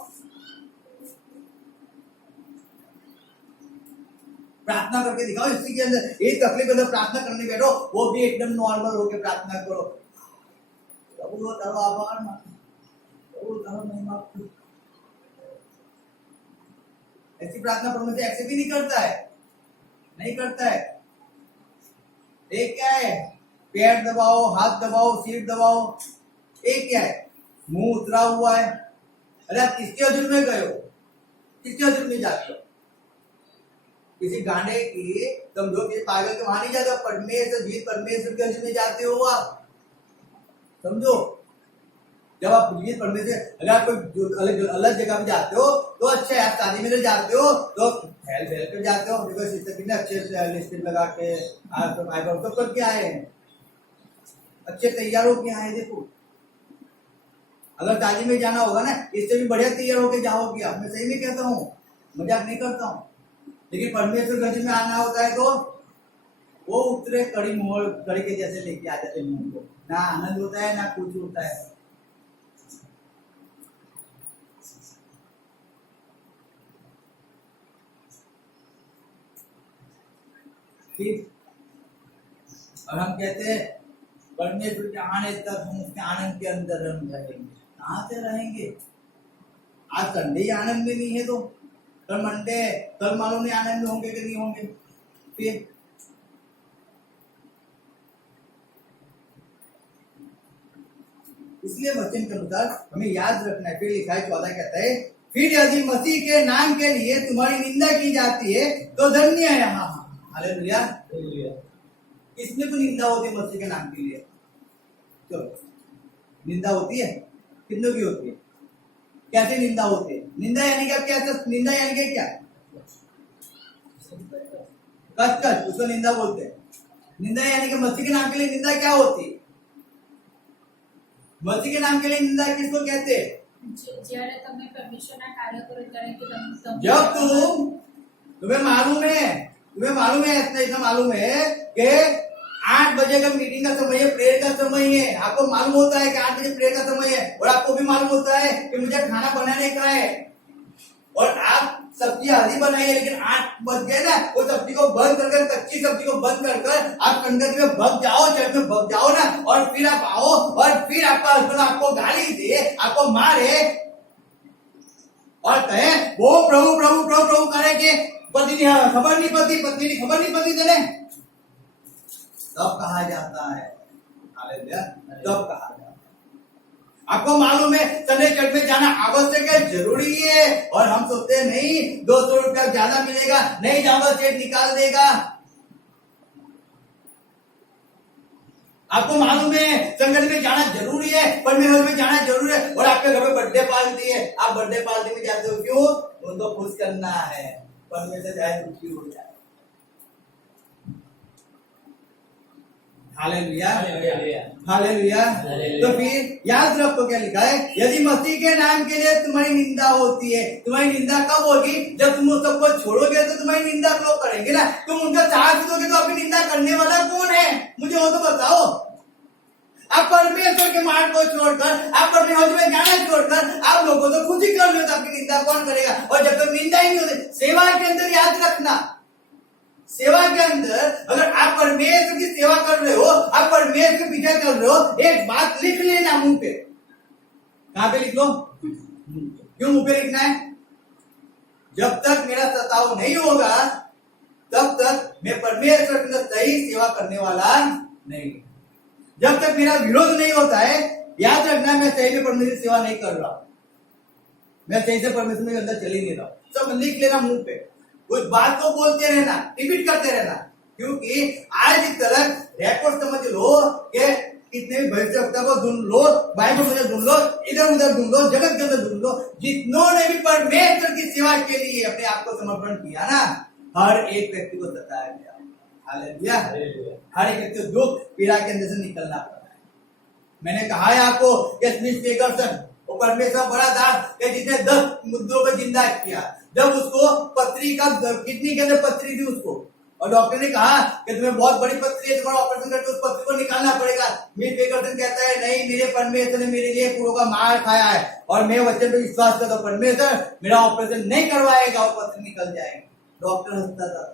प्रार्थना करके दिखाओ, इसी के अंदर एक तकलीफ अंदर प्रार्थना करने बैठो, वो भी एकदम नॉर्मल होके प्रार्थना करो। प्रभु तारो आभार मानो, प्रभु तारो महिमा। ऐसी प्रार्थना परमेश्वर एक्सेप्ट भी नहीं करता है, नहीं करता है। एक क्या है, पैर दबाओ, हाथ दबाओ, सिर दबाओ। एक क्या है, मुंह उतरा हुआ है। अरे आप किसके हजूर में गए हो, किसके हजूर में जाते हो? किसी गांडे की, समझो कि पागल के वहां नहीं जाते, परमेश्वर के हजूर में जाते हो आप, समझो। जब आप जीवित परमेश्वर, अगर आप कोई अलग जगह पे जाते हो तो अच्छा है। आप शादी में जाते हो तो हेल कर जाते हो, देखो सिस्टर कितने अच्छे से लिपस्टिक लगा के आईब्रो तो करके आए हैं, अच्छे तैयार होके आए। देखो अगर शादी में जाना होगा ना, इससे भी बढ़िया तैयार होके जाओगे आप। मैं सही में कहता हूँ, मजाक नहीं करता हूँ। लेकिन परमेश्वर गजब में आना होता है तो वो उतरे कड़ी मोड़ कड़ी के जैसे लेके आ जाते मुंह को, ना आनंद होता है ना कुछ होता है। ठीक, और हम कहते हैं परमेश्वर के आने तक हम उसके आनंद के अंदर रहेंगे। कहाँ से रहेंगे? आज संडे ही आनंद में नहीं है तो कल मंडे, कल मालूम नहीं आनंद में होंगे कि नहीं होंगे। फिर इसलिए वचन के अनुसार हमें याद रखना है। फिर लिखा है 14 कहता है, फिर यदि मसीह के नाम के लिए तुम्हारी निंदा की जाती है तो धन्य है। हाँ, हालेलुया। किसमें तो निंदा होती है मसीह के नाम के लिए? चलो, निंदा होती है, कितनों की होती है? कैसे निंदा होती है? निंदा यानी क्या? कैसे निंदा यानी कि क्या? कच उसको निंदा बोलते हैं। निंदा यानी कि मसीह के नाम के लिए निंदा क्या होती है? मसीह के नाम के लिए निंदा किसको कहते हैं? जब तुम्हें मालूम है इतना मालूम है कि 8 बजे का मीटिंग का समय है, प्रेयर का समय है। आपको मालूम होता है कि 8 बजे प्रेयर का समय है, और आपको भी मालूम होता है कि मुझे खाना बनाने का है, और आप सब्जी हल्दी बनाई है, लेकिन 8 बज गए ना, वो सब्जी को बंद कर, कच्ची सब्जी को बंद कर आप संगति में भग जाओ, चर्च में भग जाओ ना, और फिर आप आओ और फिर आपका हस्बैंड आपको गाली दे, आपको मारे और कहे वो प्रभु प्रभु प्रभु प्रभु करे कि पति ने खबर नहीं पति, पत्नी ने खबर नहीं पति देने, तब कहा जाता है हालेलुया, तब कहा जाता है। आपको मालूम है संडे चर्च में जाना आवश्यक है, जरूरी है, और हम सोचते हैं नहीं 200 रुपया ज्यादा मिलेगा, नहीं जाऊंगा चेक निकाल देगा। आपको मालूम है संगत में जाना जरूरी है, परमेश्वर में जाना जरूरी है, और आपके घर में बर्थडे पार्टी है, आप बर्थडे पार्टी में जाते हो क्यों? उनको खुश करना है, परमेश्वर चाहे दुखी हो जाए। Hallelujah, hallelujah. तो फिर याद रखो क्या लिखा है, यदि मसीह के नाम के लिए तुम्हारी निंदा होती है, तुम्हारी निंदा कब होगी? जब तुम उन सबको छोड़ोगे तो तुम्हारी निंदा लोग करेंगे ना। तुम उनका साथ दोगे तो आपकी निंदा करने वाला कौन है? मुझे वो तो बताओ। आप परमेश्वर के मार्ग को छोड़कर, आप परमेश्वर में जाना छोड़कर आप लोगों को खुद ही कर लो, तो आपकी निंदा कौन करेगा? और जब तक निंदा ही नहीं होती, सेवा के अंदर याद रखना, सेवा के अंदर अगर आप परमेश्वर की सेवा कर रहे हो, आप परमेश्वर के पीछे कर रहे हो, एक बात लिख लेना मुंह पे। कहां पे लिख लो? क्यों मुंह पे लिखना है? जब तक मेरा सताव नहीं होगा तब तक मैं परमेश्वर के अंदर सही सेवा करने वाला नहीं। जब तक मेरा विरोध नहीं होता है, याद रखना मैं सही में परमेश्वर की सेवा नहीं कर रहा, मैं सही से परमेश्वर के अंदर चल ही नहीं रहा। सब लिख लेना मुंह पे, उस बात को बोलते रहना, रिपीट करते रहना, क्योंकि आज की तरह रिकॉर्ड समझ लो कि कितने भी भविष्यवक्ता को ढूंढ लो, बाइबल में ढूंढ लो, इधर उधर ढूंढ लो, जगत के अंदर ढूंढ लो, जितनों ने भी परमेश्वर की सेवा के लिए अपने आप को समर्पण किया ना, हर एक व्यक्ति को सताया गया। हालेलुया, हर एक व्यक्ति को दुख पीड़ा के अंदर से निकलना पड़ा है। मैंने कहा है आपको कि स्मिथ वेगरसन वो परमेश्वर बड़ा दास के जिसने 10 मुद्दों को जिंदा किया, जब उसको पथरी का किडनी के अंदर पथरी थी उसको, और डॉक्टर ने कहा कि तुम्हें बहुत बड़ी पथरी है, तुम्हारा ऑपरेशन करके उस पथरी को निकालना पड़ेगा। स्मिथ वेगरसन कहता है नहीं, मेरे परमेश्वर ने मेरे लिए पूरों का मार खाया है और मैं वचन पे विश्वास करता हूं, परमेश्वर मेरा ऑपरेशन नहीं करवाएगा और पथरी निकल जाएगी। डॉक्टर हंसता था।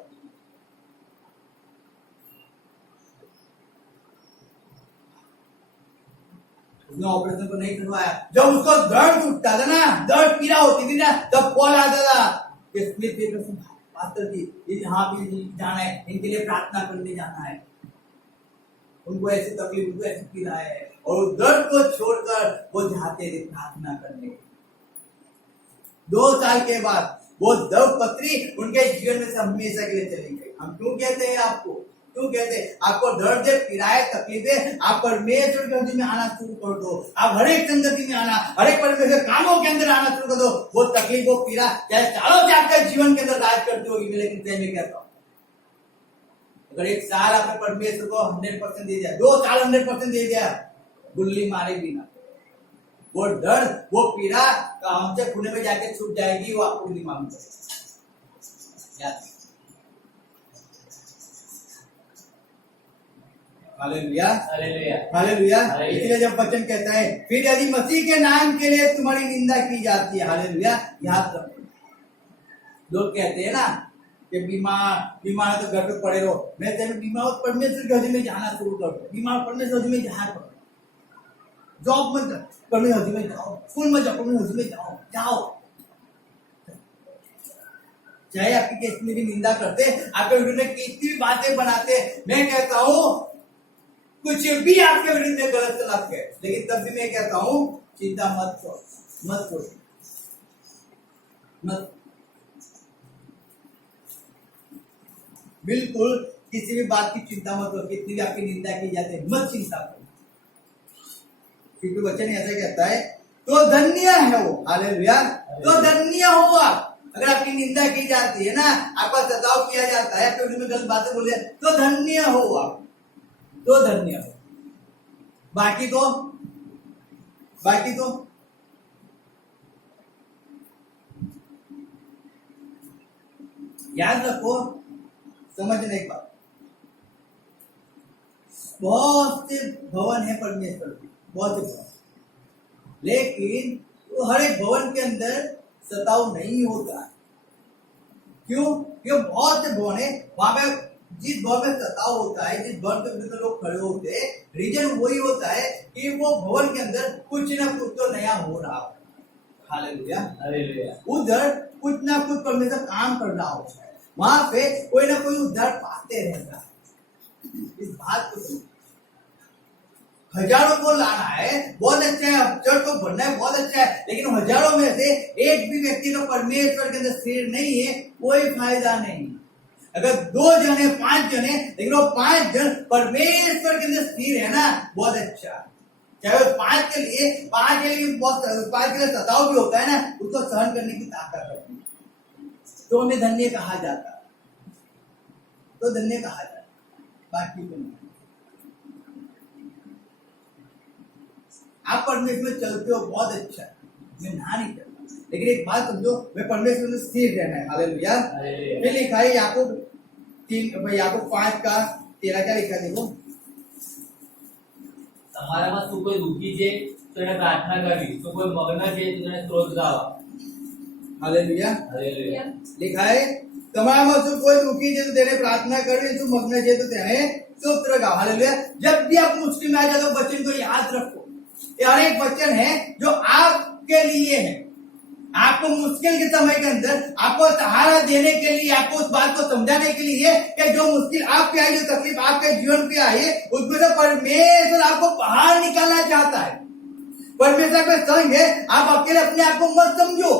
उसने ऑपरेशन को नहीं करवाया। जब उसको दर्द उठता था ना, दर्द पीड़ा होती थी ना, तब कॉल आता था कि स्मिथ वेगरसन पास्टर जी यहाँ भी जाना है, इनके लिए प्रार्थना करने जाना है, उनको ऐसी तकलीफ, उनको ऐसी पीड़ा है, और दर्द को छोड़कर वो जाते थे प्रार्थना करने। 2 साल के बाद वो दर्द पत्री उनके जीवन में से हमेशा के लिए चली गई। हम क्यों कहते हैं आपको, क्यों कहते हैं आपको दर्द है, पीड़ाएं, तकलीफें, आप परमेश्वर के अंदर में आना शुरू कर दो, आप हर एक संगति में आना, हर एक परमेश्वर कामों के अंदर आना शुरू कर दो। वो तकलीफ, वो पीड़ा चाहे सालों से आपके जीवन के अंदर राज करती होगी, लेकिन सही में कहता हूं, अगर 1 साल आपने परमेश्वर को 100% दे दिया, 2 साल 100% दे दिया, गुल्ली मारेगी ना, वो दर्द, वो पीड़ा हमसे खुले में जाके छूट जाएगी, वो आपको नहीं मालूम पड़ेगा। Hallelujah, hallelujah, hallelujah. इसलिए जब वचन कहता है फिर यदि मसीह के नाम के लिए तुम्हारी निंदा की जाती है, हालेलुया, याद रखो। लोग कहते हैं ना कि बीमार है तो घर पे पड़े रहो। मैं कहता हूं बीमार परमेश्वर के हज़ में जाना शुरू कर दो, बीमार परमेश्वर हज़ में जाया करो, जॉब में परमेश्वर हज़ में जाओ, स्कूल में जाओ, परमेश्वर हज़ में जाओ। चाहे आपकी कितनी भी निंदा करते, आपके वीडियो में कितनी भी बातें बनाते, मैं कहता हूं कुछ भी आपके विरुद्ध में गलत चलाते हैं, लेकिन तब भी मैं कहता हूं चिंता मत करो, मत करो, मत, बिल्कुल किसी भी बात की चिंता मत करो। कितनी भी आपकी निंदा की जाती है, मत चिंता करो, क्योंकि वचन ऐसा कहता है तो धन्य है वो, हालेलुया, तो धन्य हो आप। अगर आपकी निंदा की जाती है ना, आपका सताव किया जाता है, आपके विरुद्ध में गलत बातें बोली जाती, तो धन्य हो आप, तो धन्य हो। बाकी तो याद रखो, समझने एक बात, बहुत से भवन है परमेश्वर के, बहुत से भवन, लेकिन वो हर एक भवन के अंदर सताव नहीं होता। क्यों? क्यों? बहुत से भवन है, वहां पे जिस भवन में सताव होता है, जिस भवन के अंदर लोग खड़े होते हैं, रीजन वही होता है कि वो भवन के अंदर कुछ ना कुछ तो नया हो रहा हो। Hallelujah, hallelujah. उधर कुछ ना कुछ परमेश्वर काम कर रहा होता है, वहां पे कोई ना कोई उद्धार पाते रहता है। इस बात को हजारों को लाना है, बहुत अच्छा है, चर्च को भरना है, बहुत अच्छा है, लेकिन हजारों में से एक भी व्यक्ति का परमेश्वर के अंदर सिर नहीं है, कोई फायदा नहीं। अगर 2 जन है 5 जन है, लेकिन वो 5 जन परमेश्वर के अंदर स्थिर है ना, बहुत अच्छा है। चाहे वो 5 के लिए बहुत 5 के लिए सताव भी होता है ना, उसको सहन करने की ताकत है, तो उन्हें धन्य कहा जाता है, तो धन्य कहा जाता है, बाकी को नहीं। आप परमेश्वर में चलते हो, बहुत अच्छा है, मैं ना नहीं करता, लेकिन एक बात समझो, मैं परमेश्वर में स्थिर रहना है। हालेलुया। फिर लिखा है याकूब 5:13 क्या लिखा है देखो। તમારામાં શું કોઈ દુઃખી છે તો એને પ્રાર્થના કરવી, શું કોઈ મગ્ન છે તો તેને સ્તોત્ર ગાવા। हालेलुया। હાલેલુયા। लिखा है તમારામાં શું કોઈ દુઃખી છે તો તેને प्रार्थना करवी, શું मग्न છે તો તેને स्तोत्र गाओ। हालेलुया। जब भी आप मुश्किल में आ जाए तो वचन को याद रखो, ये हर एक वचन है जो आपके लिए है, आपको मुश्किल के समय के अंदर आपको सहारा देने के लिए, आपको उस बात को समझाने के लिए कि जो मुश्किल आप पे आई, जो तकलीफ आपके जीवन पे आई, उसमें से परमेश्वर आपको बाहर निकालना चाहता है। परमेश्वर के संग है, आप अकेले अपने आप को मत समझो।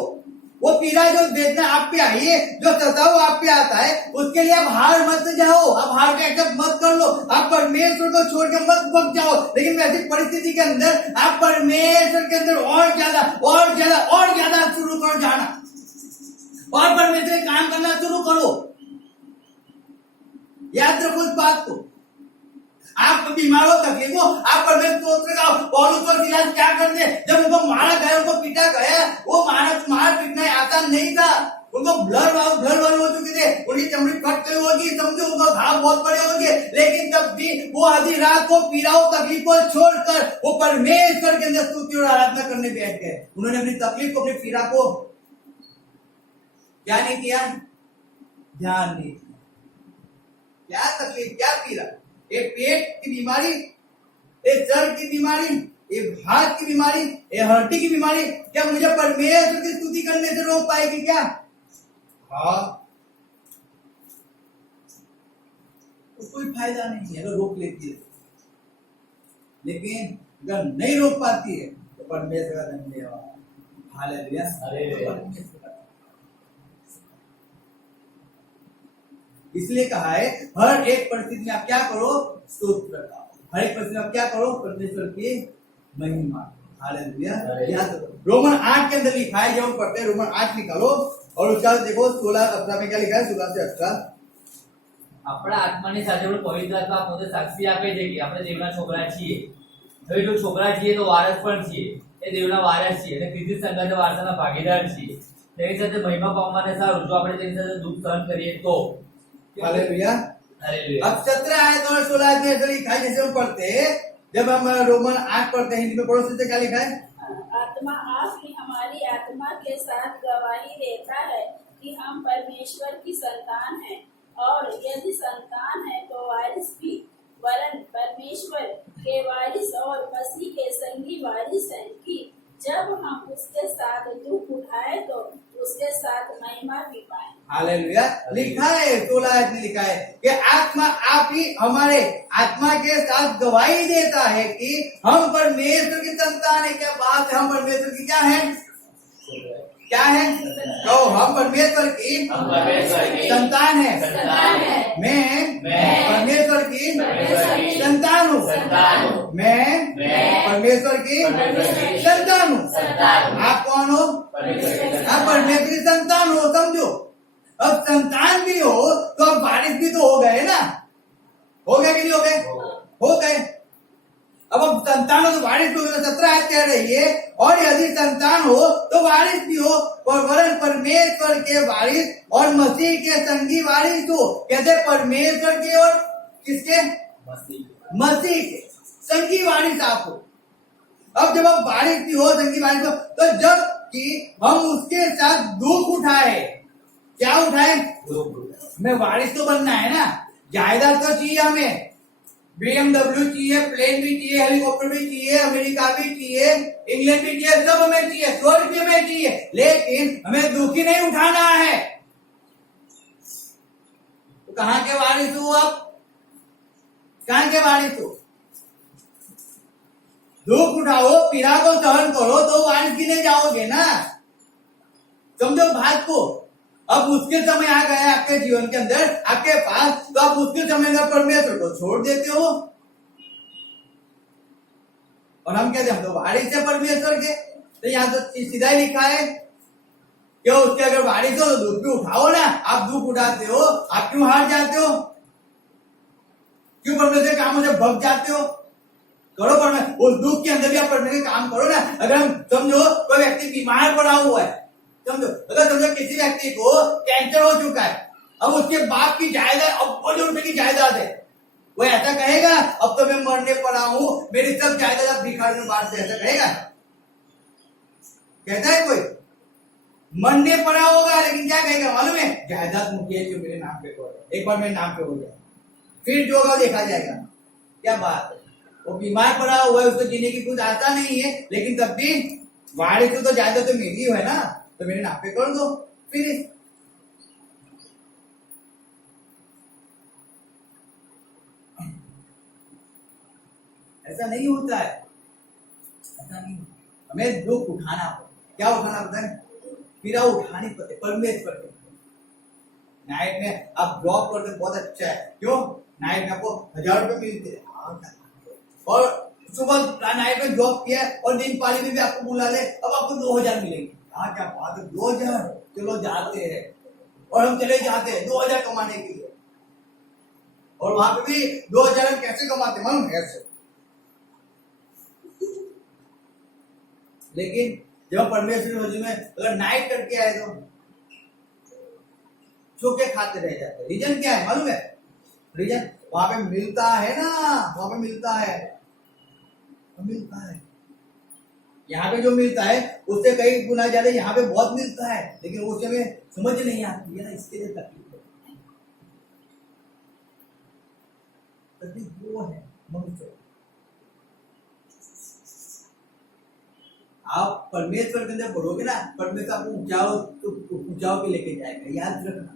वो पीड़ा जो वेदना आप पे आई है, जो सताव आप पे आता है, उसके लिए आप हार मत जाओ, आप हार का एक्सेप्ट मत कर लो, आप परमेश्वर को छोड़ के मत भग जाओ। लेकिन वैसी परिस्थिति के अंदर आप परमेश्वर के अंदर और ज्यादा शुरू करो जाना, और परमेश्वर के काम करना शुरू करो। याद रखो इस बात को। आप बीमार हो, तकलीफ हो, आप परमेश्वर का पौलुस और सिलास क्या करते, जब उनको मारा गया, उनको पीटा गया, वो मार पीटना आसान नहीं था, उनको ब्लड हो चुके थे, उनकी चमड़ी फट गई होगी, समझो उनको घाव बहुत बड़े होंगे, लेकिन तब भी वो आधी रात को पीड़ाओं तकलीफ को छोड़कर वो परमेश्वर के अंदर स्तुति और आराधना करने बैठ गए। उन्होंने अपनी तकलीफ को, अपनी पीड़ा को क्या नहीं किया, ध्यान नहीं किया। क्या तकलीफ, क्या पीड़ा, एक पेट की बीमारी, एक सर की बीमारी, एक हाथ की बीमारी, एक हड्डी की बीमारी, क्या मुझे परमेश्वर की स्तुति करने से रोक पाएगी क्या? हाँ, तो कोई फायदा नहीं है अगर रोक लेती है, लेकिन अगर नहीं रोक पाती है तो परमेश्वर का धन्यवाद। हालेलुया। इसलिए कहा है हर एक परिस्थिति में आप क्या करो, स्तोत्र गाओ। हर एक परिस्थिति में आप क्या करो, परमेश्वर की महिमा। हालेलुया। रोमन 8 के अंदर लिखा है, जब हम पढ़ते हैं रोमन 8 निकालो और उसका देखो 16-18 में क्या लिखा है, 16 से 18। આપણા આત્માની સાથે પણ પવિત્ર આત્મા પોતે સાક્ષી આપે છે કે આપણે દેવના છોકરા છીએ। હવે જો છોકરા છીએ તો વારસ પણ છીએ, એ દેવના વારસ છીએ અને ખ્રિસ્તી સંગાતે વારસાના ભાગીદાર છીએ। તેની સાથે મહિમા પામવાને સારું જો આપણે તેની સાથે દુઃખ સહન કરીએ તો। हालेलुया। हालेलुया। अब 17 आयत और 16 आयत में ऐसा लिखा है, जैसे हम पढ़ते हैं, जब हम रोमन 8 पढ़ते हैं, हिंदी में पढ़ो, उससे क्या लिखा है, आत्मा आप ही हमारी आत्मा के साथ गवाही देता है कि हम परमेश्वर की संतान हैं, और यदि संतान है तो वारिस भी, वरन परमेश्वर के वारिस और मसीह के संगी वारिस हैं, कि जब हम उसके साथ दुख उठाए तो उसके साथ महिमा भी पाए। हालेलुया। लिखा है 16 आयत में लिखा है कि आत्मा आप ही हमारे आत्मा के साथ गवाही देता है कि हम परमेश्वर की संतान है। क्या बात है, हम परमेश्वर की क्या है, क्या है, तो हम परमेश्वर की संतान है। मैं परमेश्वर की संतान हूँ, मैं परमेश्वर की संतान हूँ। आप कौन हो, आप परमेश्वर की संतान हो, समझो। अब संतान भी हो तो अब वारिस भी तो हो गए ना, हो गए कि नहीं हो गए, हो गए। अब संतान हो तो वारिस भी हो गए। 17 आयत कह रही है, और यदि संतान हो तो वारिस भी हो, और वरन परमेश्वर के वारिस और मसीह के संगी वारिस हो। कहते परमेश्वर के और किसके, मसीह के संगी वारिस आप हो। अब जब आप वारिस भी हो, संगी वारिस हो, तो जब कि हम उसके साथ दुख उठाए, क्या उठाए, हमें वारिस तो बनना है ना, जायदाद तो चाहिए हमें, BMW चाहिए, प्लेन भी चाहिए, हेलीकॉप्टर भी चाहिए, अमेरिका भी चाहिए, इंग्लैंड भी चाहिए, सब हमें चाहिए, स्वर्ग भी हमें चाहिए, लेकिन हमें दुख ही नहीं उठाना है। तो कहां के वारिस हो आप, कहां के वारिस हो, दुख उठाओ, पीड़ा को सहन करो तो वारिस गिने जाओगे ना, समझो बात को। अब मुश्किल समय आ गया है आपके जीवन के अंदर आपके पास, तो आप मुश्किल समय में परमेश्वर को छोड़ देते हो। और हम कहते हैं हम तो वारिस है परमेश्वर के, तो यहाँ तो सीधा ही लिखा है कि उसके अगर वारिस हो तो दुख भी उठाओ ना। आप दुख उठाते हो, आप क्यों हार जाते हो, क्यों परमेश्वर के कामों से भग जाते हो? करो परमेश्वर, उस दुख के अंदर भी आप परमेश्वर के काम करो ना। अगर हम समझो कोई व्यक्ति बीमार पड़ा हुआ है, समझो अगर समझो किसी व्यक्ति को कैंसर हो चुका है, अब उसके बाप की जायदाद, अब 50 रुपए की जायदाद है, वो ऐसा कहेगा अब तो मैं मरने पड़ा हूं, मेरी सब जायदाद भिखारी में बांट दे, ऐसा कहेगा? कहता है कोई? मरने पड़ा होगा, लेकिन क्या कहेगा मालूम है? जायदाद मुझे जो मेरे नाम पे हो, एक बार मेरे नाम पे हो जाए फिर जो होगा देखा जाएगा। क्या बात है, वो बीमार पड़ा हुआ है, उसको जीने की कुछ आशा नहीं है, लेकिन तब भी वारिस तो जायदाद तो मेरी है ना, तो मेरे नाम पे कर दो। फिर ऐसा नहीं होता है, ऐसा नहीं। हमें दुख उठाना पड़ता, क्या उठाना पड़ता है? पीड़ा उठानी पड़ती परमेश्वर के। नाइट में आप जॉब करते बहुत अच्छा है, क्यों? नाइट में आपको 1000 रुपए मिलते हैं, और सुबह नाइट में जॉब किया और दिन पाली में भी आपको बुला ले, अब आपको 2000 मिलेंगे। क्या बात है, 2000, चलो जाते हैं, और हम चले जाते हैं 2000 कमाने के लिए, और वहां पे भी 2000 हम कैसे कमाते मालूम? कैसे? लेकिन जब परमेश्वर में अगर नाइट करके आए तो चौके खाते रह जाते। रीजन क्या है मालूम है? रीजन वहां पे मिलता है ना, वहां पे मिलता है, मिलता है। यहाँ पे जो मिलता है उससे कई गुना ज्यादा यहाँ पे बहुत मिलता है, लेकिन उस समय समझ नहीं आती है ना, इसके लिए तकलीफ वो है मनुष्य। आप परमेश्वर के अंदर बढ़ोगे ना, परमेश्वर आपको ऊंचाओं पे लेके जाएगा, याद रखना।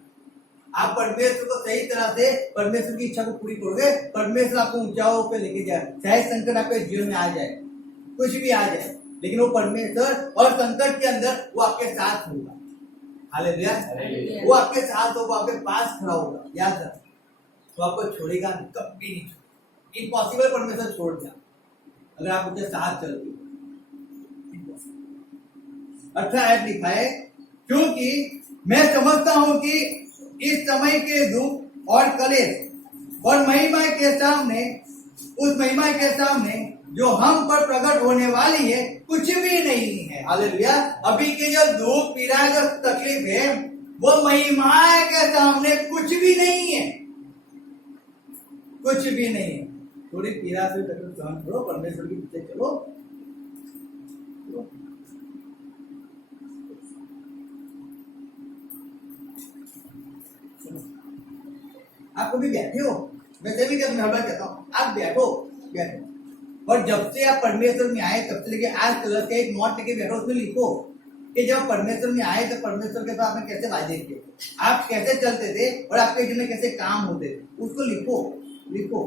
आप परमेश्वर को सही तरह से परमेश्वर की इच्छा को पूरी करोगे, परमेश्वर आपको ऊंचाइयों पे लेके जाए। चाहे संकट आपके जीवन में आ जाए, कुछ भी आ जाए, लेकिन वो परमेश्वर और संकट के अंदर वो आपके साथ होगा। हालेलुया, वो आपके साथ होगा, आपके पास खड़ा होगा, याद रख। तो आपको छोड़ेगा कभी नहीं, इम्पॉसिबल परमेश्वर छोड़ दिया अगर आप उसके साथ चलते। 18 लिखा है, क्योंकि मैं समझता हूं कि इस समय के दुख और कलेश और महिमा के सामने, उस महिमा के सामने जो हम पर प्रकट होने वाली है, कुछ भी नहीं है। हालेलुया। अभी के जो दुख पीड़ा जो तकलीफ है वो महिमा के सामने कुछ भी नहीं है, कुछ भी नहीं है। थोड़ी पीड़ा से तकलीफ सहन करो, परमेश्वर के पीछे चलो। आप कभी बैठे हो, वैसे भी हर बार कहता हूँ, आप बैठो और जब से आप परमेश्वर में आए तब से लेके आज तक एक नोट लेके बैठो, उसमें लिखो कि जब परमेश्वर में आए तो परमेश्वर के साथ आपने कैसे वादे किए, आप कैसे चलते थे और आपके जीवन में कैसे काम होते थे, उसको लिखो।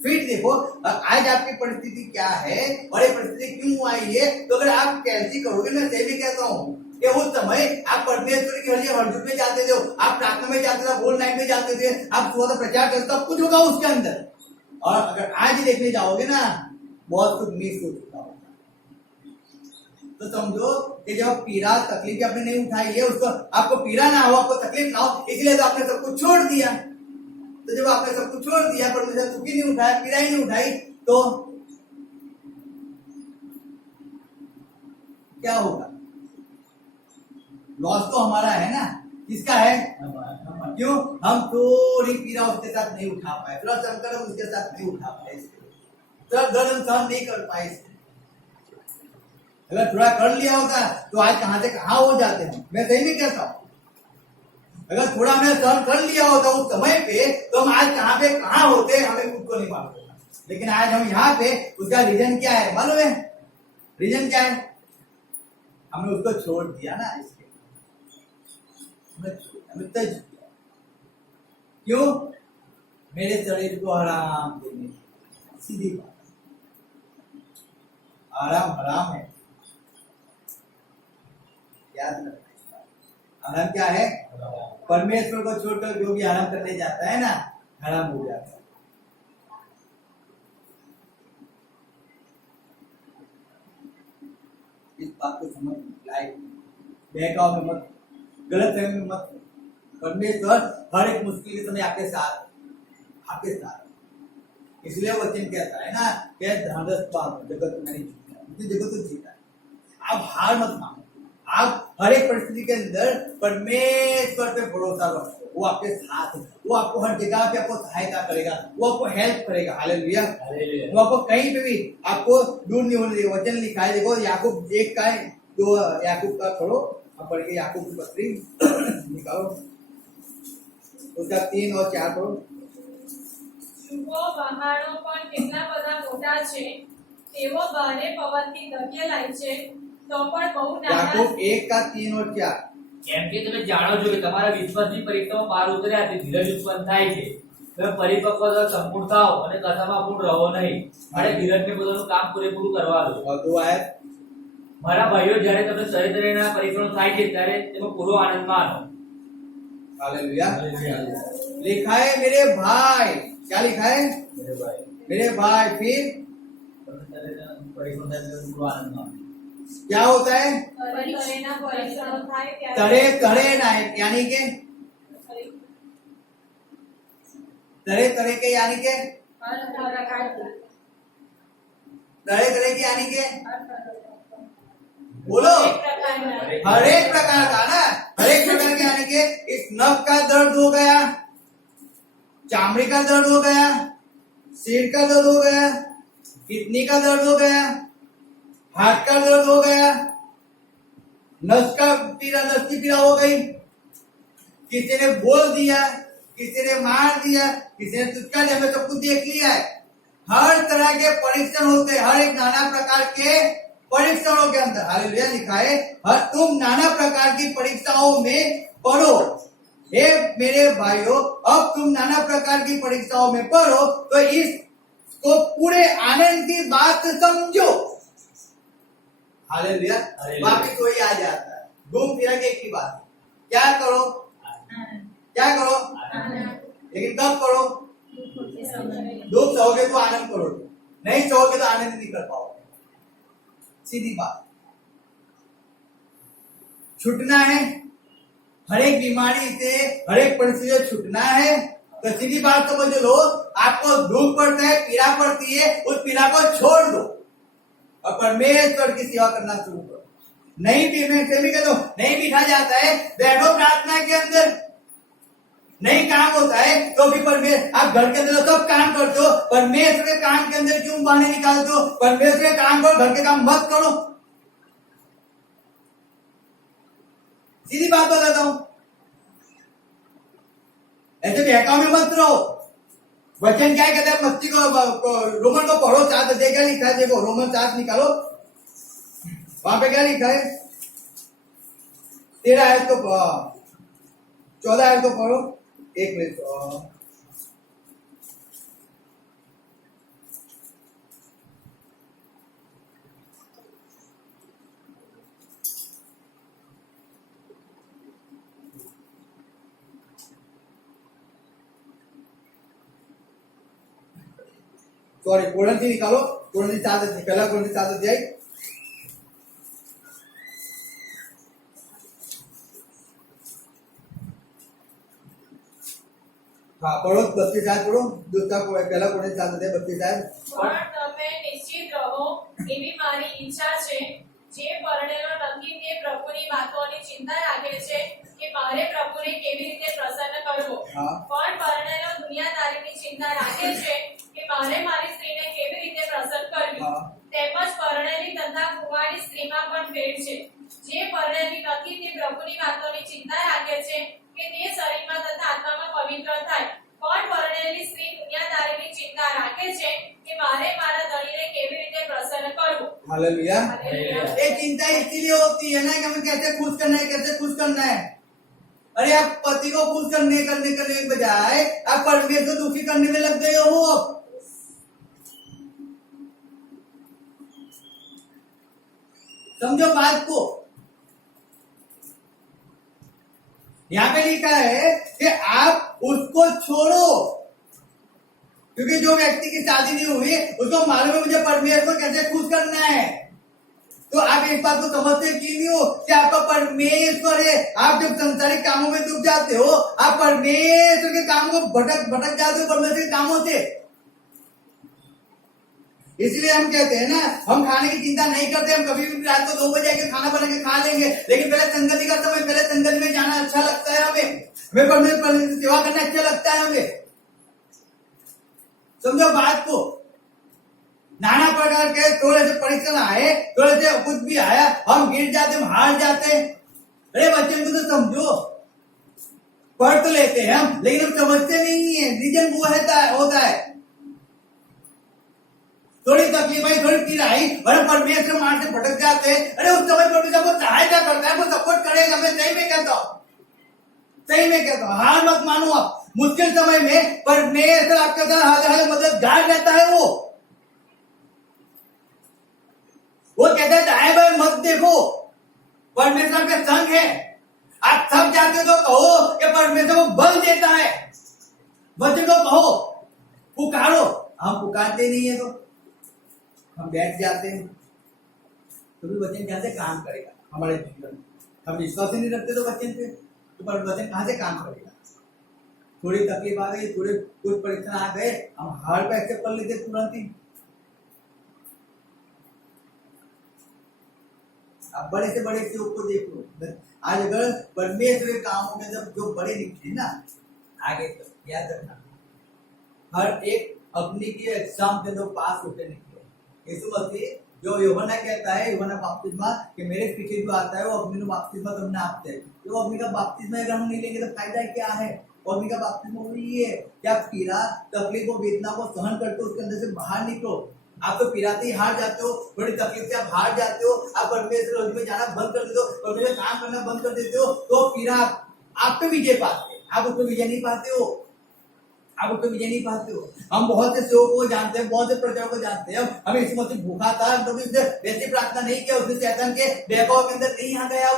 फिर देखो आज आपकी परिस्थिति क्या है और ये परिस्थिति क्यों आई है। तो अगर आप कैसी करोगे, मैं सही भी कहता हूँ कि उस समय आप परमेश्वर के लिए हरजुत में जाते थे, आप प्रार्थना में जाते थे, बोल नाइट में जाते थे, आप सुबह प्रचार करते, सब कुछ होगा उसके अंदर। और अगर आज ही देखने जाओगे ना, बहुत कुछ मिस हो चुका होगा। तो समझो कि जब पीड़ा तकलीफ आपने नहीं उठाई है, उसको आपको पीड़ा ना हो, आपको तकलीफ ना हो, इसलिए तो आपने सब कुछ छोड़ दिया। तो जब आपने सब कुछ छोड़ दिया, परमेश्वर सुख ही नहीं उठाया, पीड़ा ही नहीं उठाई, तो क्या होगा? लॉस तो हमारा है ना, किसका है? क्यों? हम थोड़ी पीड़ा उसके साथ नहीं उठा पाए, थोड़ा संकट हम उसके साथ नहीं उठा पाए, थोड़ा दर्द हम सहन नहीं कर पाए। अगर थोड़ा कर लिया होता तो आज कहां से कहां हो जाते हैं, मैं सही नहीं कहता हूं। अगर थोड़ा हमने सहन कर लिया होता उस समय पे, तो हम आज कहां पे कहां होते हमें खुद को नहीं मालूम। लेकिन आज हम यहाँ पे, उसका रीजन क्या है मालूम है? रीजन क्या है? हमने उसको छोड़ दिया ना, इसके क्यों? मेरे शरीर को आराम देने, सीधी बात, आराम हराम है, याद रखना। हराम क्या है? परमेश्वर को छोड़कर जो भी हराम करने जाता है ना, हराम हो जाता है। इस बात को समझ लाए, बहकाव में मत, गलत फहमी में मत। परमेश्वर हर एक मुश्किल के समय आपके साथ, आपके साथ। इसलिए वचन कहता है ना कि जगत में नहीं जीता, जगत तो जीता है। आप हार मत मानो, आप हर एक परिस्थिति के अंदर परमेश्वर पे भरोसा रखो। वो आपके साथ है, वो आपको हर जगह पे आपको सहायता करेगा, वो आपको हेल्प करेगा। हालेलुया। वो आपको कहीं पे भी आपको दूर नहीं होने देगा। वचन लिखा है, देखो याकूब 1 का 2, याकूब का छोड़ो, अब पढ़ के याकूब की पत्री निकालो, उसका 3 और 4 पढ़ो। જુઓ પહાડો પણ કેટલા બધા મોટા છે, તેઓ ભારે પવનથી ધકેલાય છે, તો પણ બહુ નાના याकूब 1 का 3 और 4। કેમ કે તમે જાણો છો કે તમારા વિશ્વાસની પરીક્ષામાં પાર ઉતર્યા તે ધીરજ ઉત્પન્ન થાય છે. તમે પરિપક્વ સંપૂર્ણ થાઓ અને કથામાં પૂર્ણ રહો નહીં. અને ધીરજને પોતાનું કામ પૂરેપૂરું કરવા દો. और 2 आयत। મારા ભાઈઓ, જ્યારે તમે શરીરના પરીક્ષણો થાય છે ત્યારે તેમાં પૂરો આનંદ માનો. हालेलुया। लिखा है मेरे भाई, क्या लिखा है? मेरे भाई। फिर પરીક્ષણ થાય ત્યારે પૂરો આનંદ માનો. क्या होता है? તરેના પરીક્ષણો થાય ત્યારે तड़े तड़े ना, यानी के तड़े तड़े के, यानी के હર પ્રકારથી तड़े तड़े के, यानी के बोलो, એક પ્રકારના हर एक प्रकार का ना, हर एक प्रकार के, यानी के इस नख का दर्द हो गया, चामड़ी का दर्द हो गया, सिर का दर्द हो गया, किडनी का दर्द हो गया, हाथ का दर्द हो गया, नस का पीड़ा, नस की पीड़ा हो गई, किसी ने बोल दिया, किसी ने मार दिया, किसी ने तुझका दिया, हमें सब कुछ देख लिया है। हर तरह के परीक्षण होते हैं, हर एक नाना प्रकार के परीक्षणों के अंदर। हालेलुया। लिखा है हर तुम नाना प्रकार की परीक्षाओं में पढ़ो। हे मेरे भाइयों, अब तुम नाना प्रकार की परीक्षाओं में पढ़ो तो इसको पूरे आनंद की बात समझो। हालेलुया। वापिस वही आ जाता है, घूम फिर के एक ही बात। क्या करो? क्या करो? लेकिन कब करो? दुख सहोगे तो आनंद करोगे, नहीं सहोगे तो आनंद नहीं कर पाओगे। सीधी बात। छूटना है हर एक बीमारी से, हर एक परिस्थिति से छूटना है तो सीधी बात समझ लो, आपको दुख पड़ता है, पीड़ा पड़ती है, उस पीड़ा को छोड़ दो और परमेश्वर की सेवा करना शुरू करो। नहीं भी मैं कह दो, नहीं बिठा जाता है, बैठो प्रार्थना के अंदर। नहीं काम होता है तो भी परमेश्वर, आप घर के अंदर सब काम करते हो, परमेश्वर के काम के अंदर क्यों बहाने निकालते हो? परमेश्वर के काम करो, घर के काम मत करो। सीधी बात बताता हूं, ऐसे बहकाव में मत रहो। वचन क्या कहता है? मस्ती को, रोमन को पढ़ो, 7 अध्याय क्या लिखा है? देखो रोमन 7 निकालो, वहां पे क्या लिखा है? 13 आयत को 14 आयत को पढ़ो। एक मिनट, सॉरी, कोरिन्थी निकालो, कोरिन्थी 7 अध्याय, पहला कोरिन्थी 7 अध्याय। हाँ पढ़ो, 32 आयत पढ़ो, दूसरा पहला कोरिन्थी 7 अध्याय 32 आयत। પણ તમે નિશ્ચિત રહો એવી મારી ઈચ્છા છે, જે પરણેલો નથી તે પ્રભુની વાતોની ચિંતા રાખે છે કે મારે પ્રભુને કેવી રીતે પ્રસન્ન કરવો. હા. પણ પરણેલો દુનિયાદારીની ચિંતા રાખે છે કે મારે મારી સ્ત્રીને કેવી રીતે પ્રસન્ન કરવી. હા. તેમજ પરણેલી તથા કુંવારી સ્ત્રીમાં પણ ભેદ છે. જે પરણેલી નથી તે પ્રભુની વાતોની ચિંતા રાખે છે કે તે શરીરમાં તથા આત્મામાં પવિત્ર થાય. પણ પરણેલી સ્ત્રી દુનિયાદારીની ચિંતા રાખે છે કે મારે મારા ધણીને કેવી રીતે પ્રસન્ન કરવું. हालेलुया। हालेलुया। ये चिंता इसीलिए होती है ना कि हमें कैसे खुश करना है, कैसे खुश करना है। अरे आप पति को खुश करने के बजाय आप परमेश्वर को दुखी करने में लग गए हो। समझो बात को। यहाँ पे लिखा है कि आप उसको छोड़ो, क्योंकि जो व्यक्ति की शादी नहीं हुई उसको मालूम है मुझे परमेश्वर को कैसे खुश करना है। तो आप एक बात को समझते क्यों नहीं हो कि आपका परमेश्वर है। आप जब संसारिक कामों में डूब जाते हो, आप परमेश्वर के कामों को भटक जाते हो परमेश्वर के कामों से। इसलिए हम कहते हैं ना, हम खाने की चिंता नहीं करते, हम कभी भी रात को 2 बजे आके खाना बना के खा लेंगे, लेकिन पहले संगति का समय, पहले संगति में जाना अच्छा लगता है हमें परमेश्वर की सेवा करना अच्छा लगता है हमें। समझो बात को। नाना प्रकार के थोड़े से परीक्षण आए, थोड़े से कुछ भी आया, हम गिर जाते, हम हार जाते। अरे बच्चों को तो समझो, पढ़ तो लेते हैं हम, लेकिन हम समझते नहीं है। रीजन वो होता है थोड़ी तकलीफ आई, थोड़ी पीड़ा आई और हम परमेश्वर मार से भटक जाते हैं। अरे उस समय परमेश्वर को सहायता करता है, वो सपोर्ट करेगा। मैं सही में कहता हूँ, हार मत मानो आप। मुश्किल समय में परमेश्वर आपके साथ हर मददगार रहता है। वो कहता है दाएं बाएं मत देखो, परमेश्वर के संग है। आप थक जाते हो तो कहो कि परमेश्वर को बल देता है। बच्चों को कहो, पुकारो। हम पुकारते नहीं है तो हम बैठ जाते हैं, तो भी वचन कहां से काम करेगा हमारे जीवन में। हम विश्वास ही नहीं रखते तो वचन पे, तो वचन कहां से काम करेगा। थोड़ी तकलीफ आ गई, थोड़े कुछ परीक्षण आ गए, हम हार को एक्सेप्ट कर लेते तुरंत ही। अब बड़े से बड़े सेवक को देख लो, आज अगर परमेश्वर के कामों में जब जो बड़े निकले ना, आगे तक याद रखना, हर एक अपनी की एग्जाम के अंदर पास होते निकले। यीशु मसीह जो यूहन्ना कहता है, यूहन्ना बपतिस्मा कि मेरे पीछे जो आता है वो अपनी बपतिस्मा करना आपसे है। तो अपनी का बपतिस्मा अगर हम नहीं लेंगे तो फायदा क्या है। और अपनी का बपतिस्मा वही है कि आप पीड़ा, तकलीफ और वेदना को सहन करके उसके अंदर से बाहर निकलो। आप तो पीड़ाते ही हार जाते हो, थोड़ी तकलीफ से आप हार जाते हो, आप परमेश्वर में जाना बंद कर देते हो, परमेश्वर काम करना बंद कर देते हो, तो पीड़ा आप पे विजय पाते, आप उस पर विजय नहीं पाते हो। हम बहुत से सेवकों को जानते हैं, बहुत से प्रचारकों को जानते हैं। हमें यीशु मसीह भूखा था तो भी उसने वैसी प्रार्थना नहीं किया, उसने शैतान के बहकाव के अंदर नहीं आ गया।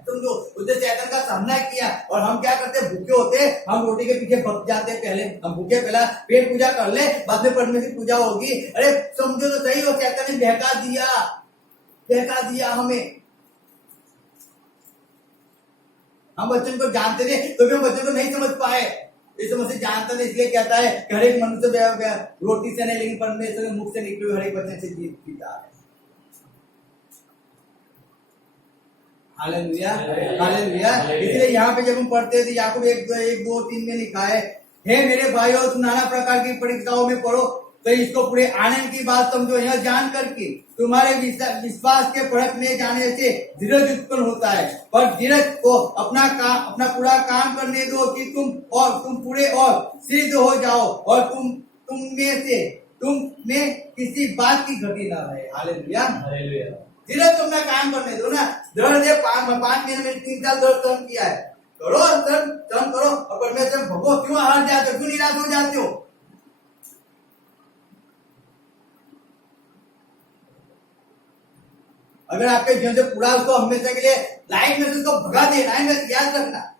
समझो, उसने शैतान का सामना किया। और हम क्या करते हैं, भूखे होते हम रोटी के पीछे भग जाते हैं। पहले हम भूखे, पहला पेट पूजा कर ले, बाद में परमेश्वर की पूजा होगी। अरे समझो तो सही हो, शैतान ने बहका दिया हमें। हम बच्चों को जानते थे तो भी हम बच्चों को नहीं समझ पाए। यीशु मसीह जानता नहीं, इसलिए कहता है कि हर एक मनुष्य रोटी से नहीं, लेकिन परमेश्वर के मुख से निकले हुए हर एक वचन से जीता है। हालेलुया। इसलिए यहाँ पे जब हम पढ़ते हैं तो याकूब 1:2-3 में लिखा है, हे मेरे भाइयों, तुम नाना प्रकार की परीक्षाओं में पढ़ो तो इसको पूरे आनंद की बात समझो। यह जान करके तुम्हारे विश्वास के परखने जाने से धीरज उत्पन्न होता है। और धीरज को अपना पूरा काम करने दो कि तुम पूरे और सिद्ध हो जाओ और तुम में किसी बात की घटी ना रहे। हालेलुया। धीरज तुमने काम करने दो ना। दर्द है 5 महीने में 3 साल दर्द सहन किया है, करो सहन करो। और परमेश्वर भगो, क्यों हार जाते हो, क्यों निराश हो जाते हो। अगर आपके जीवन से पूरा उसको हमेशा के लिए लाइफ में से उसको भगा देना है, याद रखना,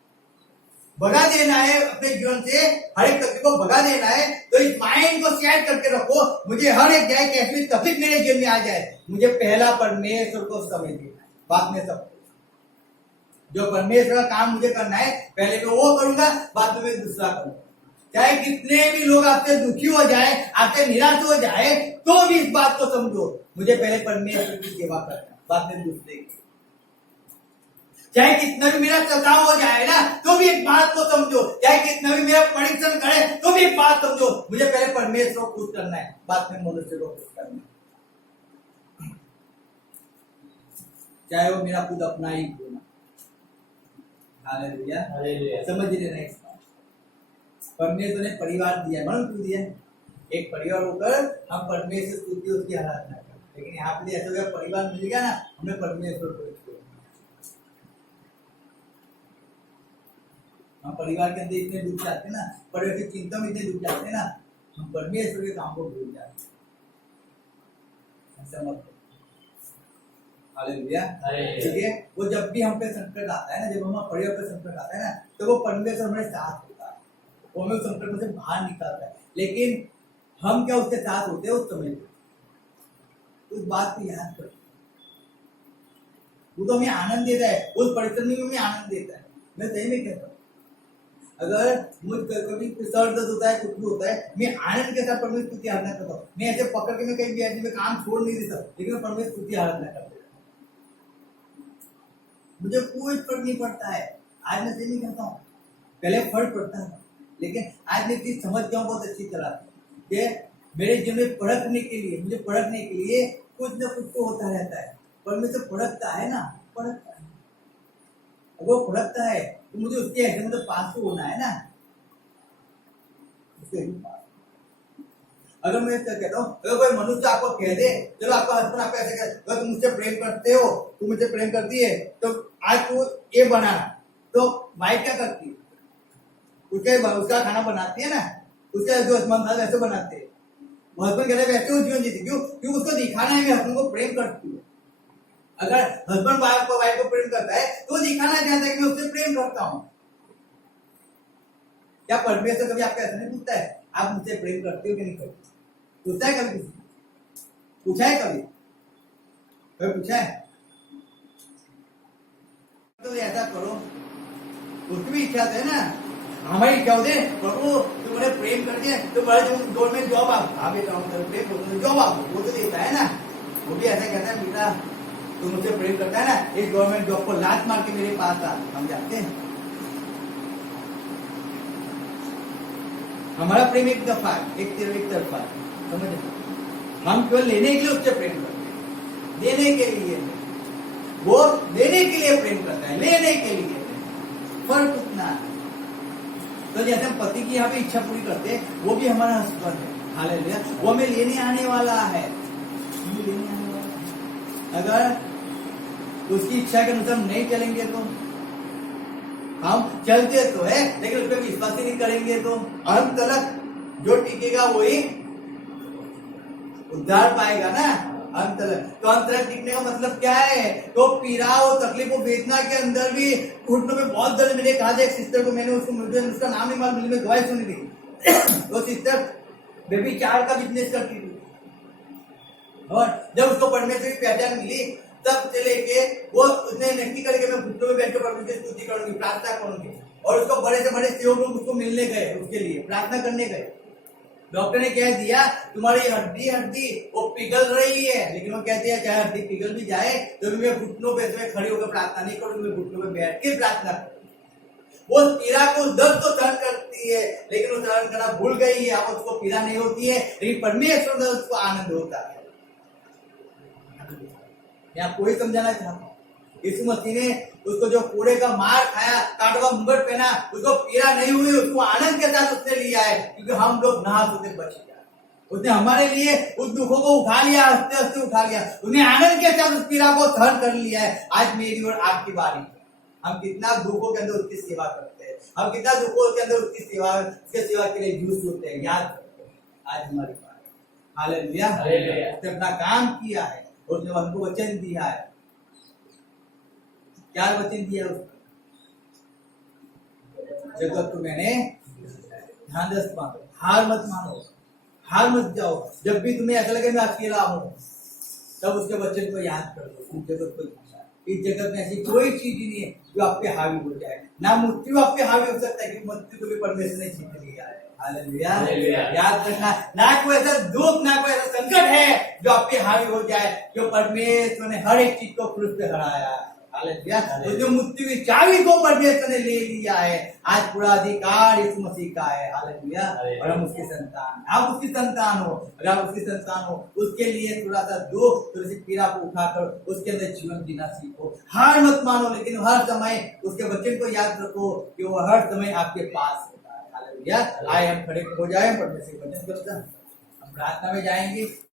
भगा देना है अपने जीवन से, हर एक तकलीफ को भगा देना है, तो इस माइंड को सेट करके रखो, मुझे हर एक जाए कैसी तकलीफ मेरे जीवन में आ जाए, मुझे पहला परमेश्वर को समय देना है, बाद में सब जो परमेश्वर का काम मुझे करना है, पहले मैं वो करूंगा, बाद में मैं दूसरा करूंगा। चाहे कितने भी लोग आपसे दुखी हो जाए, आपसे निराश हो जाए, तो भी इस बात को समझो, मुझे पहले परमेश्वर की सेवा करना, बाद में दूसरे की। चाहे कितना भी मेरा सताव हो जाए ना, तो भी एक बात को समझो, चाहे कितना भी मेरा परीक्षण करे, तो भी एक बात समझो, मुझे पहले परमेश्वर को खुश करना है, बाद में मनुष्य को खुश करना है। चाहे वो मेरा खुद अपना ही क्यों ना। हालेलुया। समझ लेना इस बात। परमेश्वर ने परिवार दिया है, मालूम क्यों दिया है? एक परिवार होकर हम परमेश्वर स्तुति उसकी आराधना करें, लेकिन यहाँ पे ऐसा अगर परिवार मिल गया ना, हमें परमेश्वर को हम परिवार के अंदर इतने डूब जाते हैं ना, परिवार की चिंता में इतने डूब जाते हैं ना, हम परमेश्वर के काम को भूल जाते हैं। ऐसा मत हालेलुया। हालेलुया। ठीक है, वो जब भी हम पे संकट आता है ना, जब हम पड़े पे संकट आता है ना, तो वो परमेश्वर हमारे साथ होता है, वो हमें संकट में से बाहर निकालता है। लेकिन हम क्या उसके साथ होते हैं उस समय पे? उस बात को याद करो, वो तो हमें आनंद देता है, उस परिश्रम में हमें आनंद देता है। मैं सही में कहता हूँ, अगर मुझ कभी सर दर्द होता है, कुछ भी होता है, मैं आनंद के साथ परमेश्वर स्तुति आराधना करता हूँ। मैं ऐसे पकड़ के मैं कहीं भी ऐसे में काम छोड़ नहीं देता, लेकिन मैं परमेश्वर स्तुति आराधना करता हूँ। मुझे कोई फर्क नहीं पड़ता है। आज मैं सही नहीं कहता हूँ, पहले फर्क पड़ता है, लेकिन आज मैं चीज समझ गया हूँ बहुत अच्छी तरह कि मेरे जीवन में परखने के लिए, मुझे परखने के लिए कुछ ना कुछ तो होता रहता है। परमेश्वर परखता है ना, परखता है। वो परखता है तो मुझे उसके एग्जाम में पास तो होना है ना, उसके पास। अगर मैं कहता हूँ, अगर कोई मनुष्य आपको कह दे, चलो आपका हस्बैंड आपको ऐसे कहता है, अगर तुम मुझसे प्रेम करते हो, तुम मुझे प्रेम करती है, तो आज तू ये बनाना, तो वाइफ क्या करती है? उसका खाना बनाती है ना, उसका जो हस्बैंड वैसे बनाते हैं। हस्बैंड कहते हैं वैसे वो जीवन जीती, क्यों? क्यों? उसको दिखाना है मैं हस्बैंड को प्रेम करती हूँ। अगर हस्बैंड वाइफ को प्रेम करता है तो दिखाना चाहता है कि मैं उससे प्रेम करता हूँ। क्या परमेश्वर कभी आपका ऐसा नहीं पूछता है, आप मुझसे प्रेम करते हो कि नहीं करते? पूछा है कभी? पूछा है कभी? पूछा है? तो ऐसा करो, उसकी भी इच्छा है ना, हमारी इच्छा होती है, प्रभु तुम्हारे प्रेम करके तो बड़े गवर्नमेंट जॉब आप बेटा प्रेम जॉब आप वो तो देता है ना। वो भी ऐसा कहता है, बेटा तुम मुझसे प्रेम करता है ना, इस गवर्नमेंट जॉब को लात मार के मेरे पास आ। हम जानते हैं हमारा प्रेम एक दफा एक तरफा है, समझ? हम केवल लेने के लिए उससे प्रेम करते हैं, देने के लिए वो देने के लिए प्रेम करता है, लेने के लिए फर्क उतना है। तो जैसे हम पति की यहाँ पे इच्छा पूरी करते हैं, वो भी हमारा हस्बैंड है, हालेलुया। वो हमें लेने आने वाला है, लेने आने वाला है। अगर उसकी इच्छा के अनुसार नहीं चलेंगे तो हम चलते तो है, लेकिन उस पर विश्वास ही नहीं करेंगे तो अंत तक जो टिकेगा वही उद्धार पाएगा ना, अंत तक। तो अंत तक टिकने का मतलब क्या है? तो पीड़ा और तकलीफ और वेदना के अंदर भी घुटनों में बहुत दर्द मिले। कहा एक सिस्टर को, मैंने उसका नाम नहीं मालूम, में गवाही सुनी थी। वो सिस्टर व्यभिचार का बिजनेस करती थी, और जब उसको परमेश्वर की पहचान मिली, तब से लेके वो उसने नक्की करके मैं घुटनों में बैठकर परमेश्वर की स्तुति करूंगी, प्रार्थना करूंगी। और उसको बड़े से बड़े सेवक लोग उसको मिलने गए, उसके लिए प्रार्थना करने गए। डॉक्टर ने कह दिया तुम्हारी हड्डी वो पिघल रही है, लेकिन वो कहती है चाहे हड्डी पिघल भी जाए तो मैं घुटनों पे तुम्हें खड़ी होकर प्रार्थना नहीं करूंगी, मैं घुटनों पे बैठ के प्रार्थना करूंगी। वो पीड़ा को दर्द तो सहन करती है, लेकिन वो सहन करना भूल गई है। अब उसको पीड़ा नहीं होती है, लेकिन परमेश्वर में उसको आनंद होता है। मैं आपको ही समझाना चाहता हूँ, यीशु मसीह ने उसको जो पूरे का मार खाया, कांटों का मुकुट पहना, उसको पीड़ा नहीं हुई, उसको आनंद के साथ उसने लिया है, क्योंकि हम लोग नहा होते बच गया। उसने हमारे लिए उस दुखों को उठा लिया, हंसते हंसते उठा लिया। उसने आनंद के साथ उस पीड़ा को सहन कर लिया है। आज मेरी और आपकी बारी है। हम कितना दुखों के अंदर उसकी सेवा करते हैं, हम कितना दुखों के अंदर उसकी सेवा के लिए जूझ होते हैं, याद करते हैं। आज हमारी बारी, हालेलुया। उसने अपना काम किया है, उसने हमको वचन दिया है। क्या वचन दिया उसने? जगत को मैंने ध्यान दस्त मानो, हार मत मानो, हार मत जाओ। जब भी तुम्हें ऐसा लगे मैं अकेला हूं, तब उसके वचन को याद कर दो। जगत को, इस जगत में ऐसी कोई चीज ही नहीं है जो आप पे हावी हो जाए। ना मृत्यु आप पे हावी हो सकता है, क्योंकि मृत्यु को भी परमेश्वर ने जीत लिया है। हालेलुया। याद रखना, ना कोई ऐसा दुख, ना कोई ऐसा संकट है जो आप पे हावी हो जाए, जो परमेश्वर ने हर एक चीज को क्रूस पे हराया है। हालेलुया। तो जो मृत्यु की चाबी को परमेश्वर ने ले लिया है, आज पूरा अधिकार यीशु मसीह का है। हालेलुया। और हम उसकी संतान, आप उसकी संतान हो। अगर आप उसकी संतान हो, उसके लिए थोड़ा सा दुख, थोड़ी सी पीड़ा को उठाकर उसके अंदर जीवन जीना सीखो। हार मत मानो, लेकिन हर समय उसके वचन को याद रखो कि वो हर समय आपके पास होता है। हालेलुया। आए हम खड़े हो जाए, परमेश्वर वचन करते हैं, हम प्रार्थना में जाएंगे।